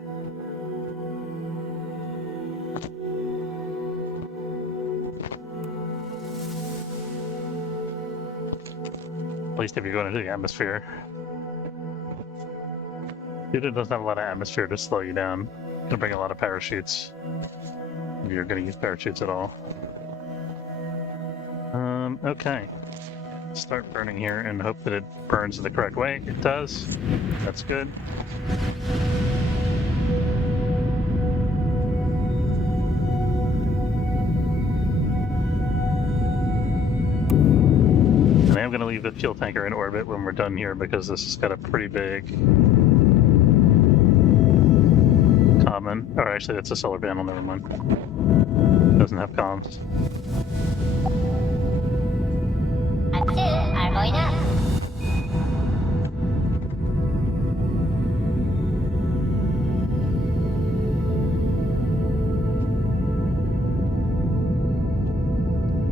At least if you're going into the atmosphere. Dude, it doesn't have a lot of atmosphere to slow you down. It's gonna bring a lot of parachutes. If you're gonna use parachutes at all. Okay. Start burning here and hope that it burns the correct way. It does. That's good. And I'm going to leave the fuel tanker in orbit when we're done here because this has got a pretty big common. Or actually, that's a solar panel, never mind. Doesn't have comms.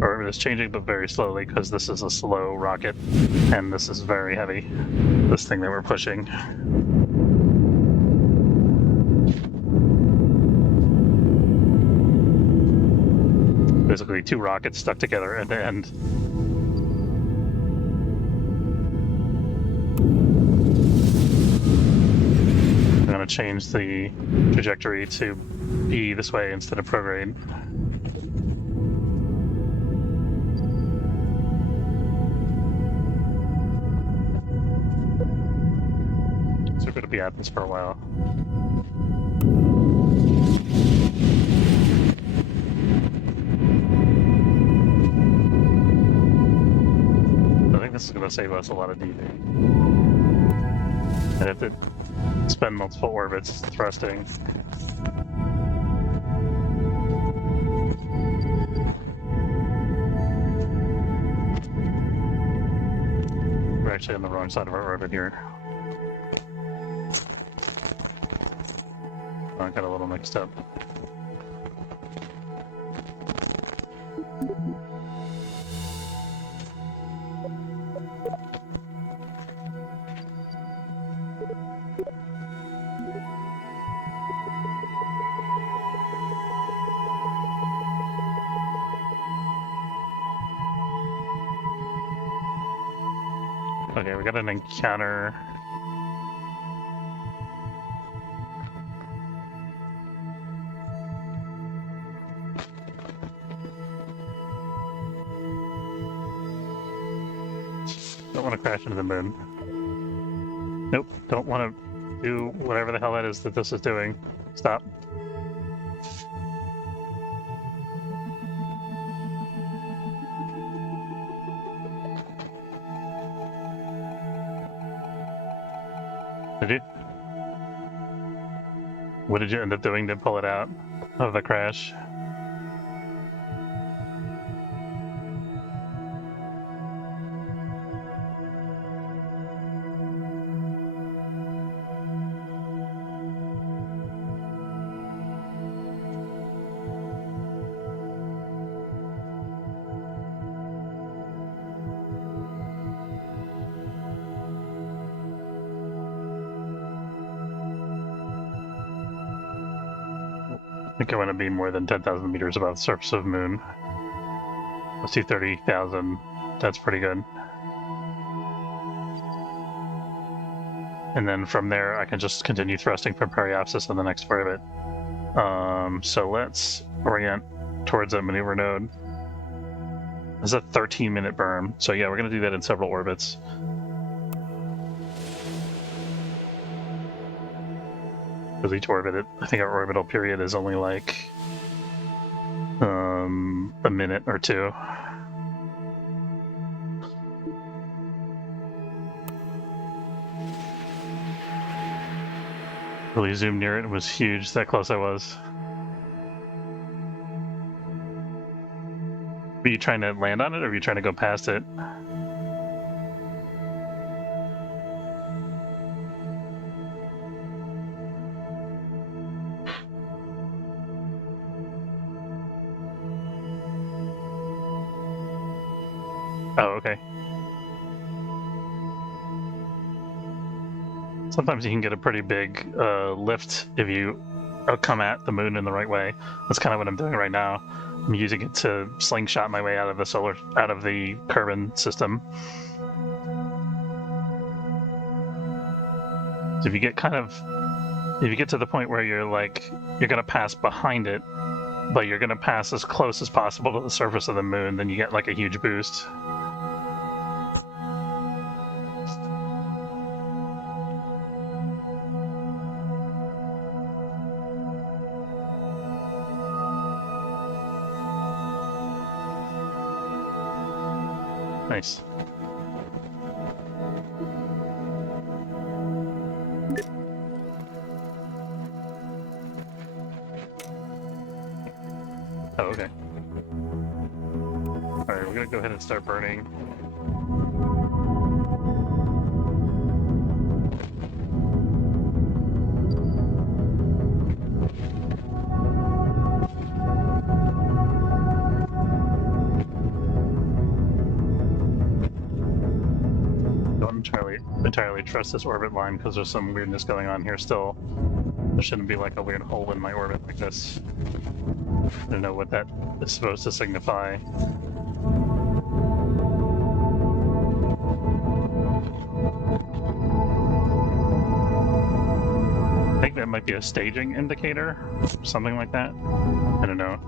Orbit is changing, but very slowly because this is a slow rocket and this is very heavy. This thing that we're pushing. Basically, two rockets stuck together end to end. I'm going to change the trajectory to be this way instead of prograde. So we're going to be at this for a while. I think this is going to save us a lot of DV. And if it spend multiple orbits thrusting. We're actually on the wrong side of our orbit here. I got a little mixed up. Okay, we got an encounter. Don't want to crash into the moon. Nope, don't want to do whatever the hell that is that this is doing. Stop. Did you? What did you end up doing to pull it out of the crash? think I want to be more than 10,000 meters above the surface of the moon. Let's do 30,000. That's pretty good. And then from there, I can just continue thrusting from periapsis in the next orbit. So let's orient towards that maneuver node. It's a 13-minute burn. So yeah, we're going to do that in several orbits. Because each orbit, I think our orbital period is only like a minute or two. Really zoomed near it. It was huge. That close I was. Were you trying to land on it, or were you trying to go past it? Oh, okay. Sometimes you can get a pretty big lift if you come at the moon in the right way. That's kind of what I'm doing right now. I'm using it to slingshot my way out of the Kerbal system. So if you get to the point where you're gonna pass behind it, but you're gonna pass as close as possible to the surface of the moon, then you get like a huge boost. Nice. Oh, okay. Alright, we're gonna go ahead and start burning. Don't entirely trust this orbit line because there's some weirdness going on here still. There shouldn't be like a weird hole in my orbit like this. I don't know what that is supposed to signify. I think that might be a staging indicator, something like that. I don't know.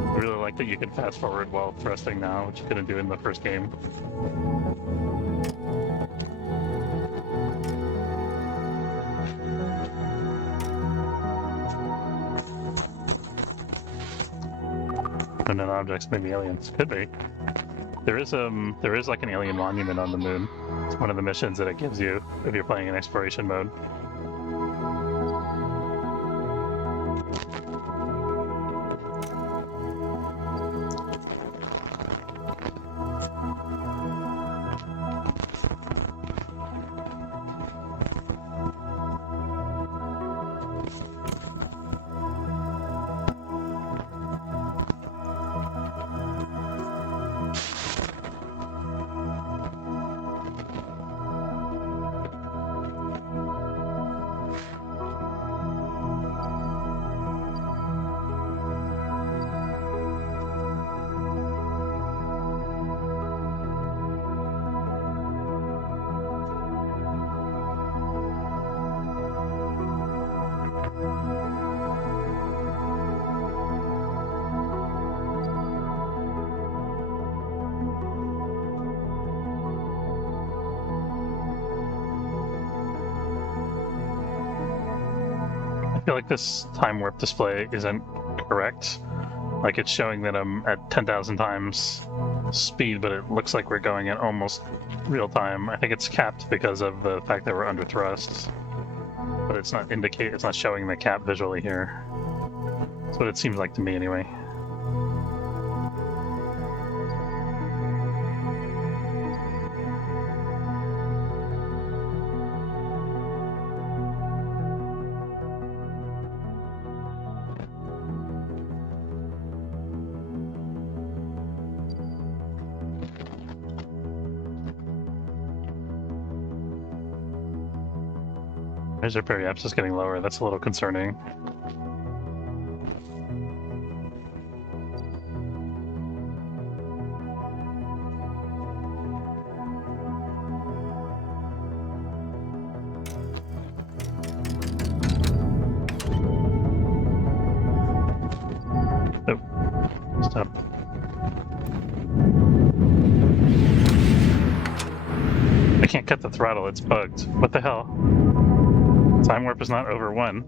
I really like that you can fast forward while thrusting now, which you couldn't do in the first game. Unknown objects, maybe aliens. Could be. There is like an alien monument on the moon. It's one of the missions that it gives you if you're playing in exploration mode. I feel like this time warp display isn't correct. Like it's showing that I'm at 10,000 times speed, but it looks like we're going at almost real time. I think it's capped because of the fact that we're under thrust, but it's not showing the cap visually here. That's what it seems like to me anyway. Where's your periapsis getting lower? That's a little concerning. Stop. I can't cut the throttle, it's bugged. What the hell? Time warp is not over 1.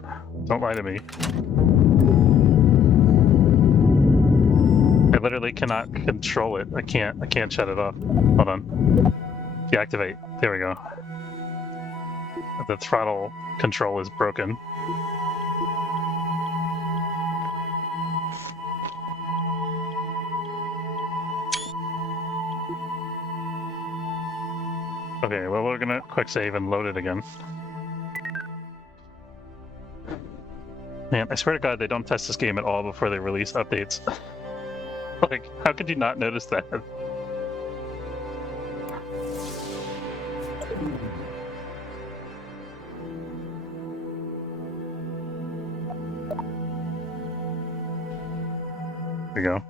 Don't lie to me. I literally cannot control it. I can't shut it off. Hold on. Deactivate. There we go. The throttle control is broken. Okay, well, we're gonna quick save and load it again. Man, I swear to God, they don't test this game at all before they release updates. Like, how could you not notice that? There we go.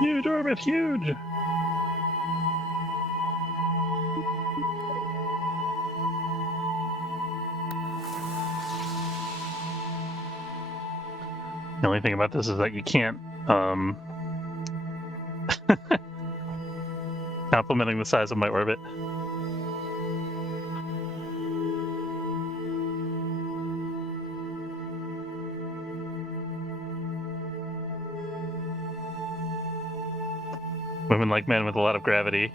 Huge orbit, huge! The only thing about this is that you can't, complimenting the size of my orbit. Women like men with a lot of gravity.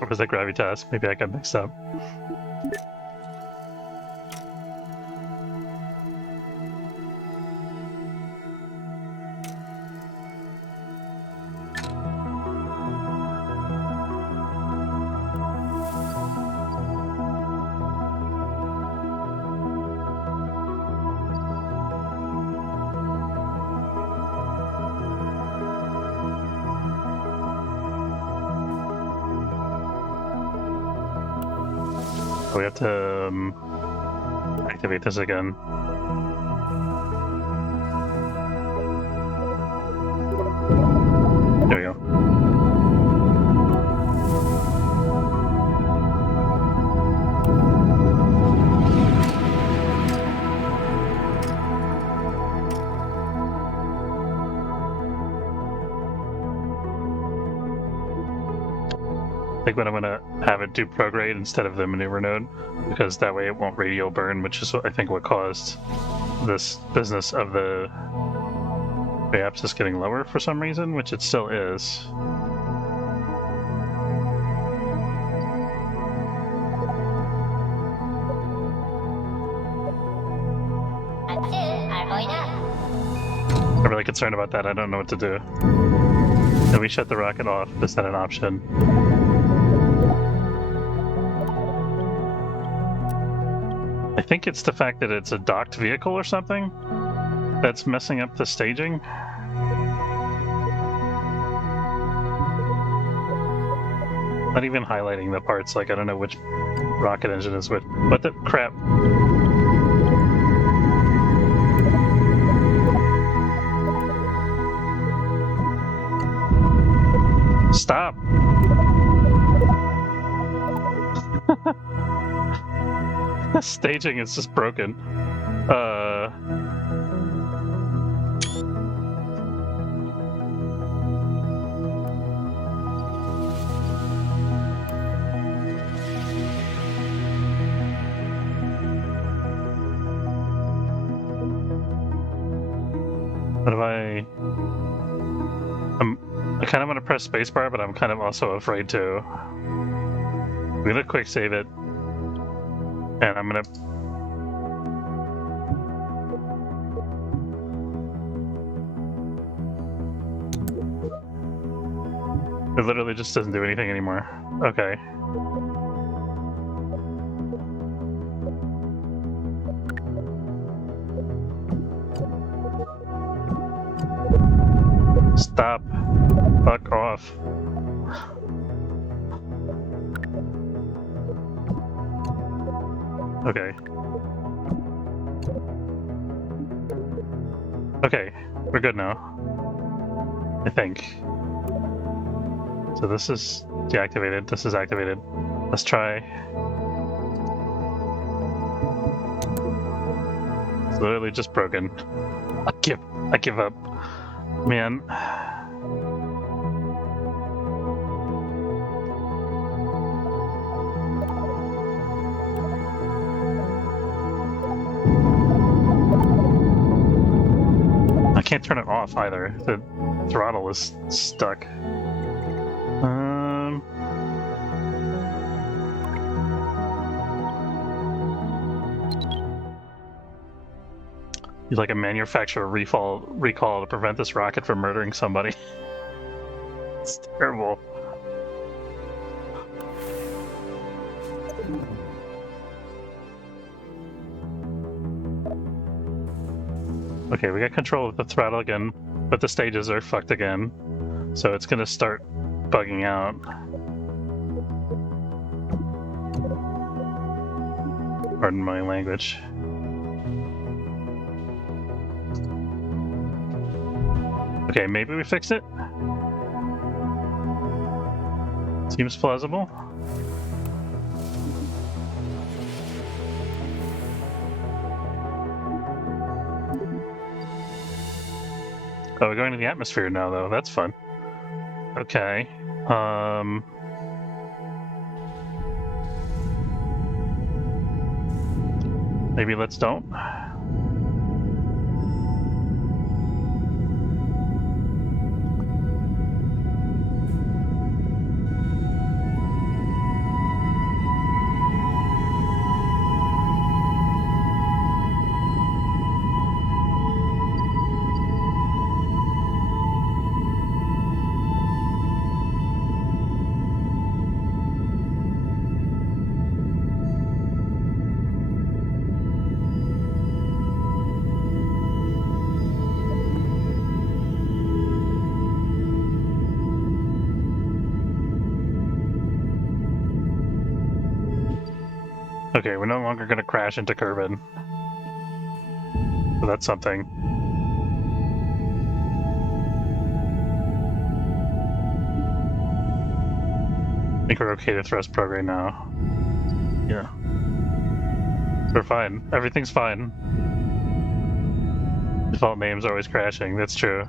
Or was that gravitas? Maybe I got mixed up. We have to activate this again. There we go. I think what I'm gonna have it do prograde instead of the maneuver node, because that way it won't radial burn, which is I think what caused this business of the periapsis getting lower for some reason, which it still is. I'm really concerned about that. I don't know what to do. Can we shut the rocket off? Is that an option? I think it's the fact that it's a docked vehicle or something that's messing up the staging. Not even highlighting the parts, like I don't know which rocket engine is which. What the crap? Stop! The staging is just broken. What do I kind of want to press spacebar, but I'm kind of also afraid to. I'm gonna quick save it, and I'm gonna. It literally just doesn't do anything anymore. Okay. Stop. Fuck off. Okay. Okay, we're good now. I think. So this is deactivated, this is activated. Let's try. It's literally just broken. I give up. Man. I can't turn it off either. The throttle is stuck. You'd like a manufacturer recall to prevent this rocket from murdering somebody. It's terrible. Okay, we got control of the throttle again, but the stages are fucked again. So it's gonna start bugging out. Pardon my language. Okay, maybe we fixed it? Seems plausible. Oh, we're going to the atmosphere now, though. That's fun. Okay. Maybe let's don't. Okay, we're no longer going to crash into Kerbin. So that's something. I think we're okay to thrust program now. Yeah. We're fine. Everything's fine. Default names are always crashing, that's true.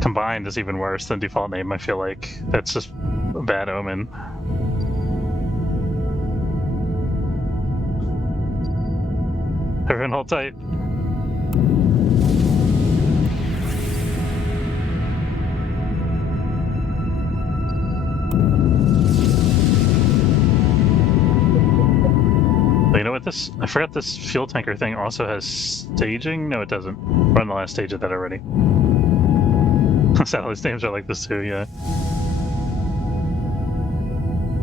Combined is even worse than default name, I feel like. That's just a bad omen. Everyone hold tight. But you know what, I forgot this fuel tanker thing also has staging? No, it doesn't. We're on the last stage of that already. Satellite names are like this too, yeah.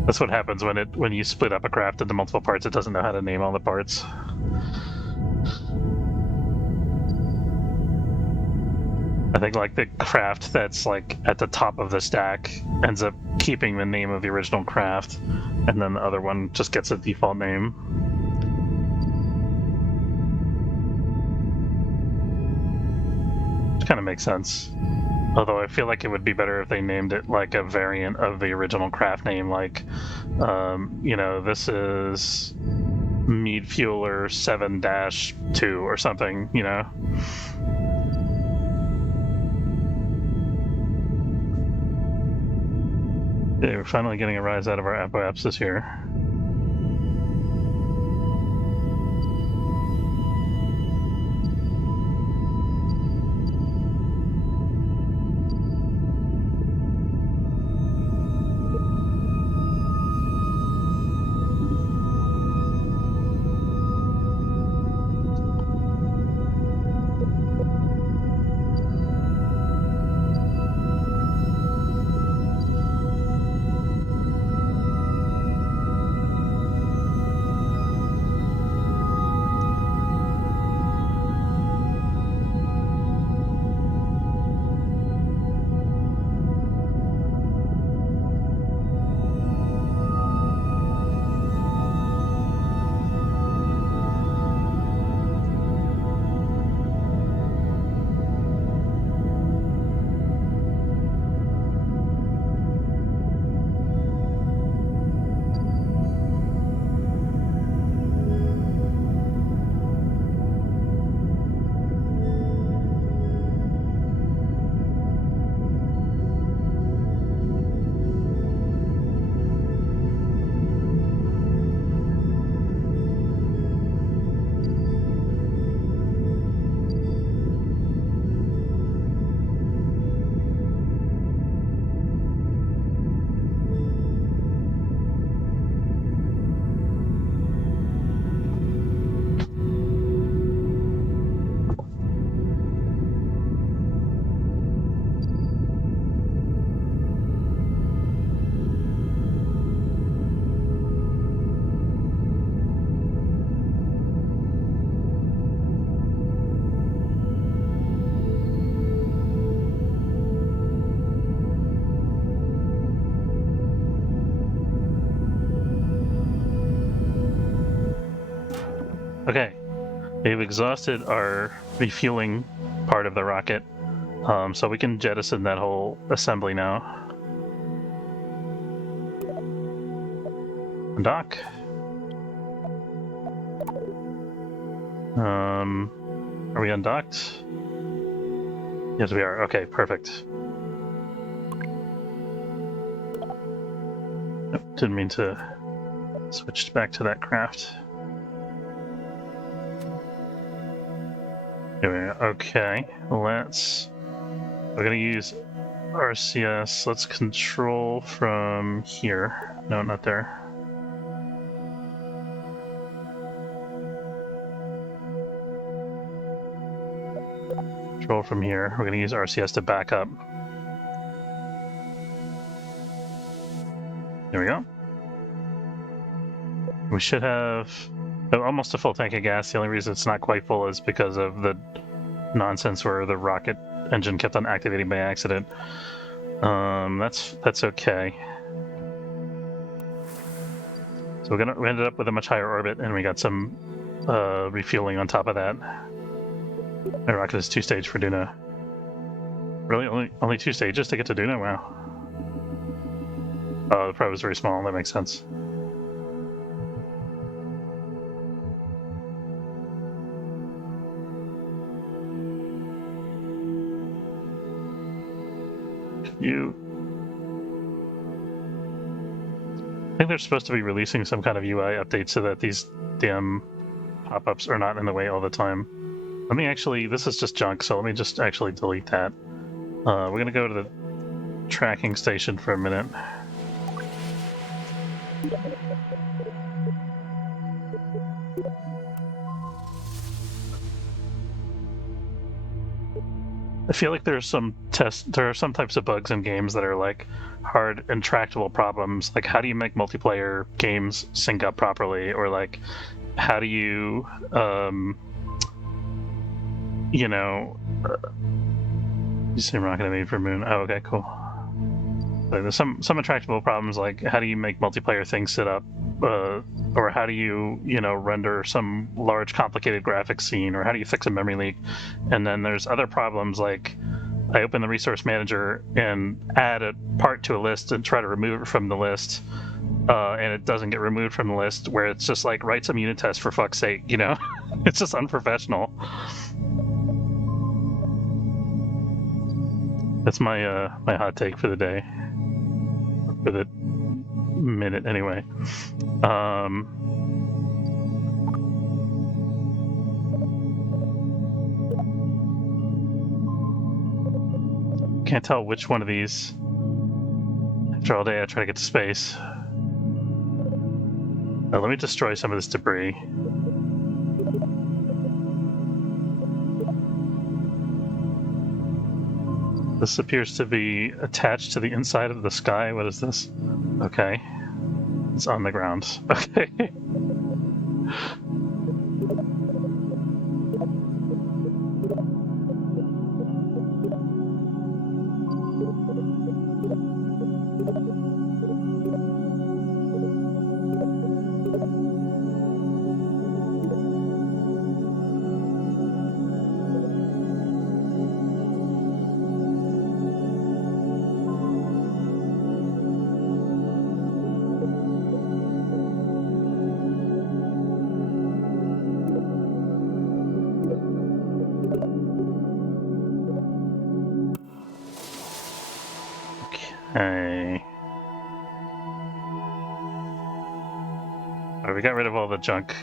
That's what happens when you split up a craft into multiple parts. It doesn't know how to name all the parts. I think like the craft that's like at the top of the stack ends up keeping the name of the original craft, and then the other one just gets a default name. Which kind of makes sense. Although I feel like it would be better if they named it like a variant of the original craft name, like, you know, this is Mead Fueler 7-2 or something, you know? Yeah, we're finally getting a rise out of our apoapsis here. Okay, we've exhausted our refueling part of the rocket, so we can jettison that whole assembly now. Dock. Are we undocked? Yes, we are. Okay, perfect. Nope, didn't mean to switch back to that craft. There we go. Okay, we're gonna use RCS. Let's control from here. No, not there. Control from here. We're gonna use RCS to back up. There we go. We should have almost a full tank of gas. The only reason it's not quite full is because of the nonsense where the rocket engine kept on activating by accident. That's okay. So we ended up with a much higher orbit, and we got some refueling on top of that. My rocket is 2-stage for Duna. Really, only 2 stages to get to Duna? Wow. Oh, the probe is very small. That makes sense. I think they're supposed to be releasing some kind of UI update so that these damn pop-ups are not in the way all the time. Let me actually, this is just junk, so let me just actually delete that. We're gonna go to the tracking station for a minute. I feel like there are some types of bugs in games that are like hard intractable problems. Like, how do you make multiplayer games sync up properly, or like, how do you, you know, you say rocket made for moon? Oh, okay, cool. Like, there's some intractable problems, like how do you make multiplayer things sit up, or how do you render some large complicated graphics scene, or how do you fix a memory leak? And then there's other problems like I open the resource manager and add a part to a list and try to remove it from the list, and it doesn't get removed from the list, where it's just like, write some unit tests for fuck's sake, It's just unprofessional. That's my my hot take for the day. For the minute, anyway. Can't tell which one of these. After all day, I try to get to space. Let me destroy some of this debris. This appears to be attached to the inside of the sky. What is this? Okay. It's on the ground. Okay. Okay. Alright, we got rid of all the junk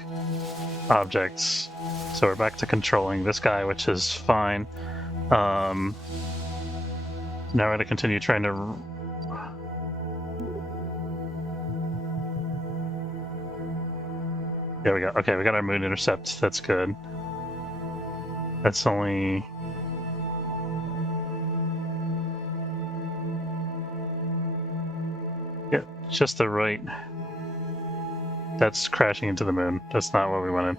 objects, so we're back to controlling this guy, which is fine. Now we're going to continue trying to... There we go. Okay, we got our moon intercept. That's good. That's only... Yeah, just the right... That's crashing into the moon. That's not what we wanted.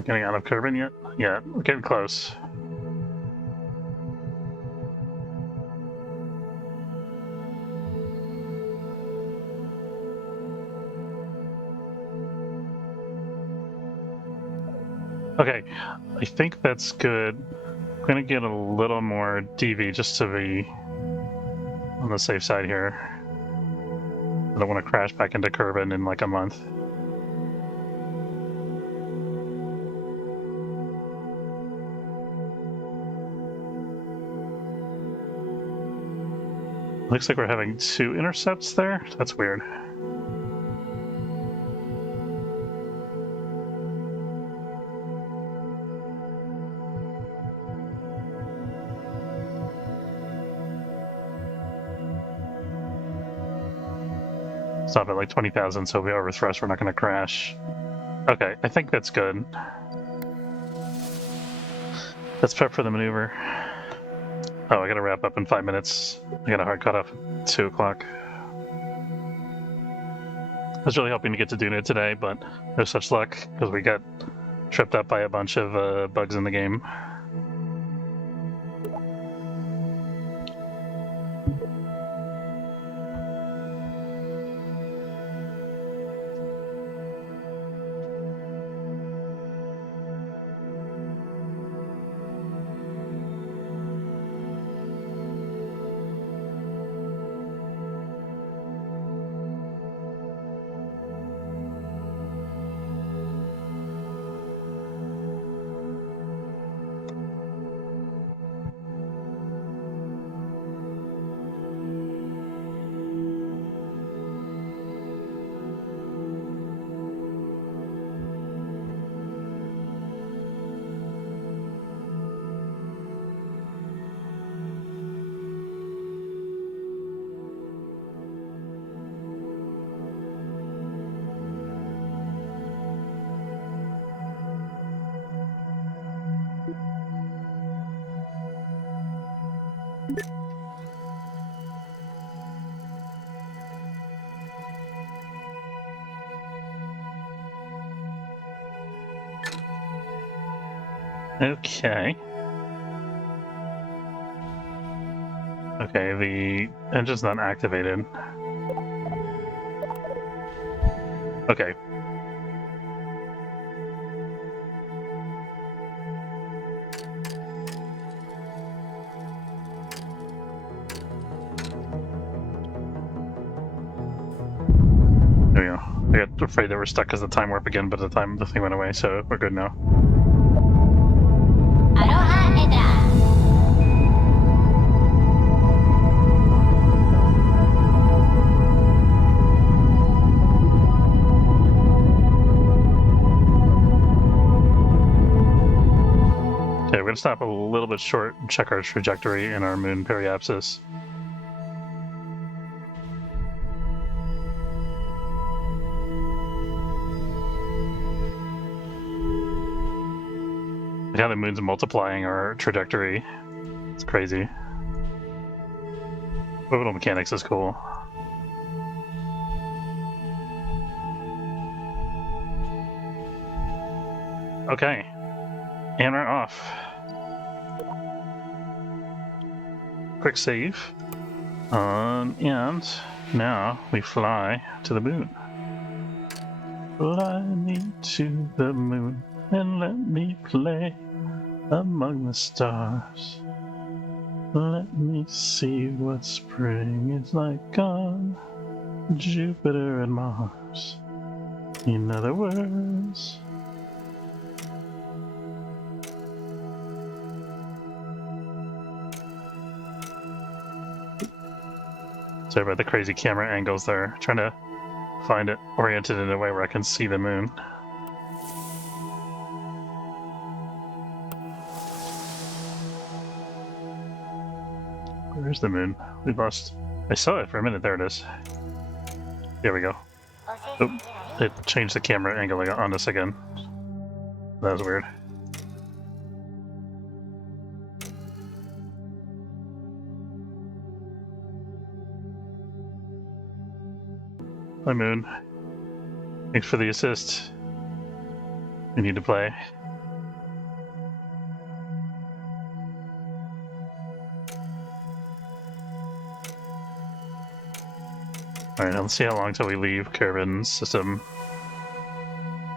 We're getting out of Kerbin yet? Yeah, we're getting close. Okay, I think that's good. I'm gonna get a little more DV just to be on the safe side here. I don't want to crash back into Kerbin in like a month. Looks like we're having 2 intercepts there. That's weird. Stop at like 20,000, so if we overthrust, we're not going to crash. Okay, I think that's good. Let's prep for the maneuver. Oh, I gotta wrap up in 5 minutes. I got a hard cutoff at 2 o'clock. I was really hoping to get to Duna today, but no such luck because we got tripped up by a bunch of bugs in the game. Okay. Okay, the engine's not activated. Okay. There we go. I got afraid that we're stuck as the time warp again, but the thing went away, so we're good now. Okay, we're gonna stop a little bit short and check our trajectory in our moon periapsis. How the moon's multiplying our trajectory. It's crazy. Orbital mechanics is cool. Okay. And we're off. Quick save. And now we fly to the moon. Fly me to the moon and let me play among the stars. Let me see what spring is like on Jupiter and Mars. In other words, sorry about the crazy camera angles there. Trying to find it oriented in a way where I can see the moon. Where's the moon? We lost. I saw it for a minute. There it is. There we go. Oh, it changed the camera angle on us again. That was weird. Hi, moon. Thanks for the assist. We need to play. Alright, let's see how long till we leave Kerbin's system.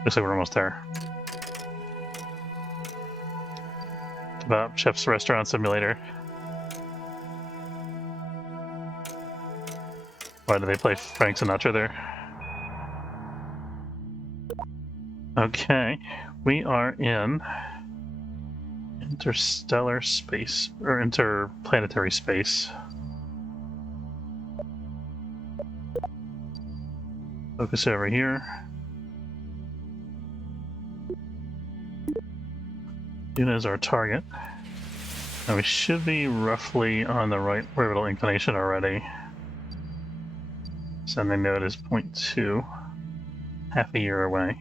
Looks like we're almost there. About Chef's Restaurant Simulator. Why do they play Frank Sinatra there? Okay, we are in interstellar space, or interplanetary space. Focus over here. Duna is our target. And we should be roughly on the right orbital inclination already. Sending node is 0.2, half a year away.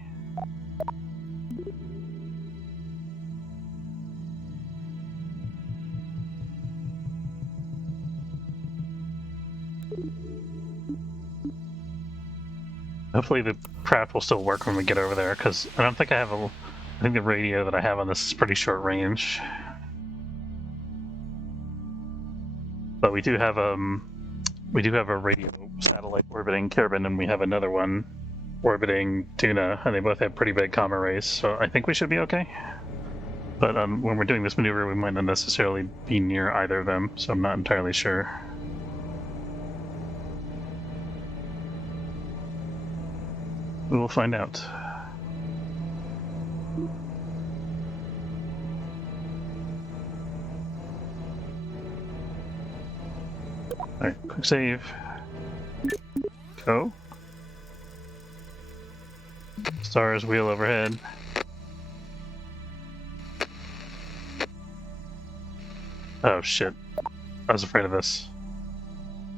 Hopefully the craft will still work when we get over there, because I don't think I have I think the radio that I have on this is pretty short range. But we do have a radio satellite orbiting Kerbin, and we have another one orbiting Duna, and they both have pretty big comm arrays, so I think we should be okay. But when we're doing this maneuver, we might not necessarily be near either of them, so I'm not entirely sure. We will find out. Alright, quick save. Go. Stars wheel overhead. Oh shit. I was afraid of this.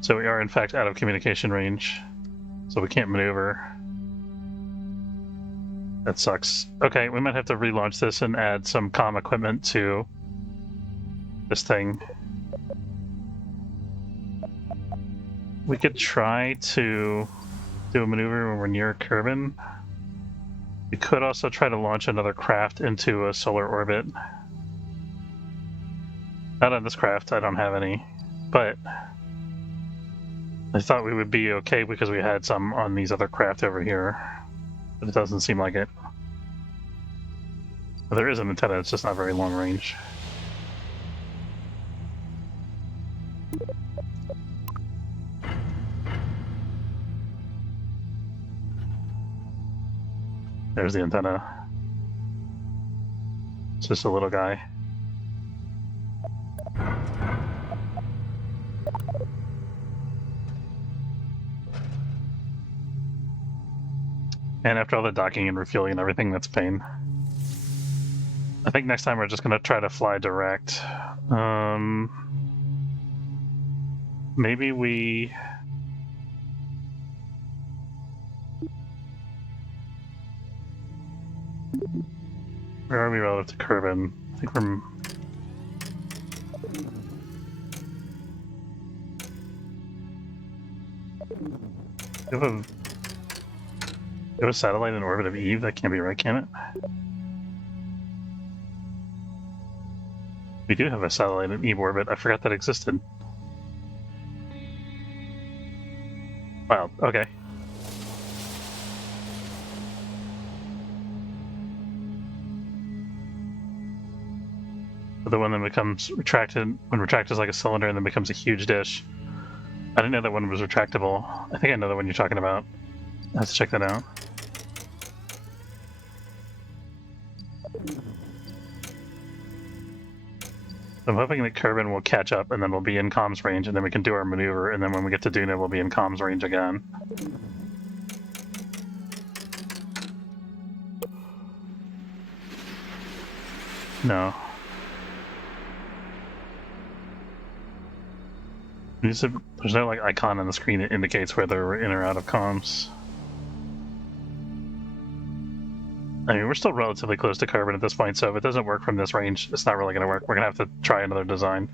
So we are in fact out of communication range. So we can't maneuver. That sucks. Okay, we might have to relaunch this and add some comm equipment to this thing. We could try to do a maneuver when we're near Kerbin. We could also try to launch another craft into a solar orbit. Not on this craft, I don't have any, but I thought we would be okay because we had some on these other craft over here. But it doesn't seem like it. There is an antenna, it's just not very long range. There's the antenna. It's just a little guy. And after all the docking and refueling and everything, that's pain. I think next time we're just gonna try to fly direct. Maybe we... Where are we relative to Kerbin? I think we're... We have a satellite in orbit of Eve? That can't be right, can it? We do have a satellite in Eve orbit. I forgot that existed. Wow, okay. The one that becomes retracted, when retracted is like a cylinder and then becomes a huge dish. I didn't know that one was retractable. I think I know the one you're talking about. I have to check that out. I'm hoping that Kerbin will catch up and then we'll be in comms range and then we can do our maneuver, and then when we get to Duna we'll be in comms range again. No. There's no like icon on the screen that indicates whether we're in or out of comms. I mean, we're still relatively close to Kerbin at this point, so if it doesn't work from this range, it's not really going to work. We're going to have to try another design.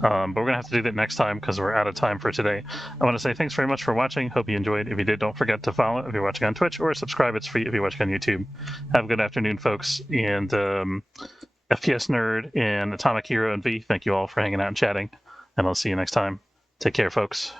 But we're going to have to do that next time because we're out of time for today. I want to say thanks very much for watching. Hope you enjoyed. If you did, don't forget to follow if you're watching on Twitch, or subscribe. It's free if you're watching on YouTube. Have a good afternoon, folks. And FPS Nerd and Atomic Hero and V, thank you all for hanging out and chatting. And I'll see you next time. Take care, folks.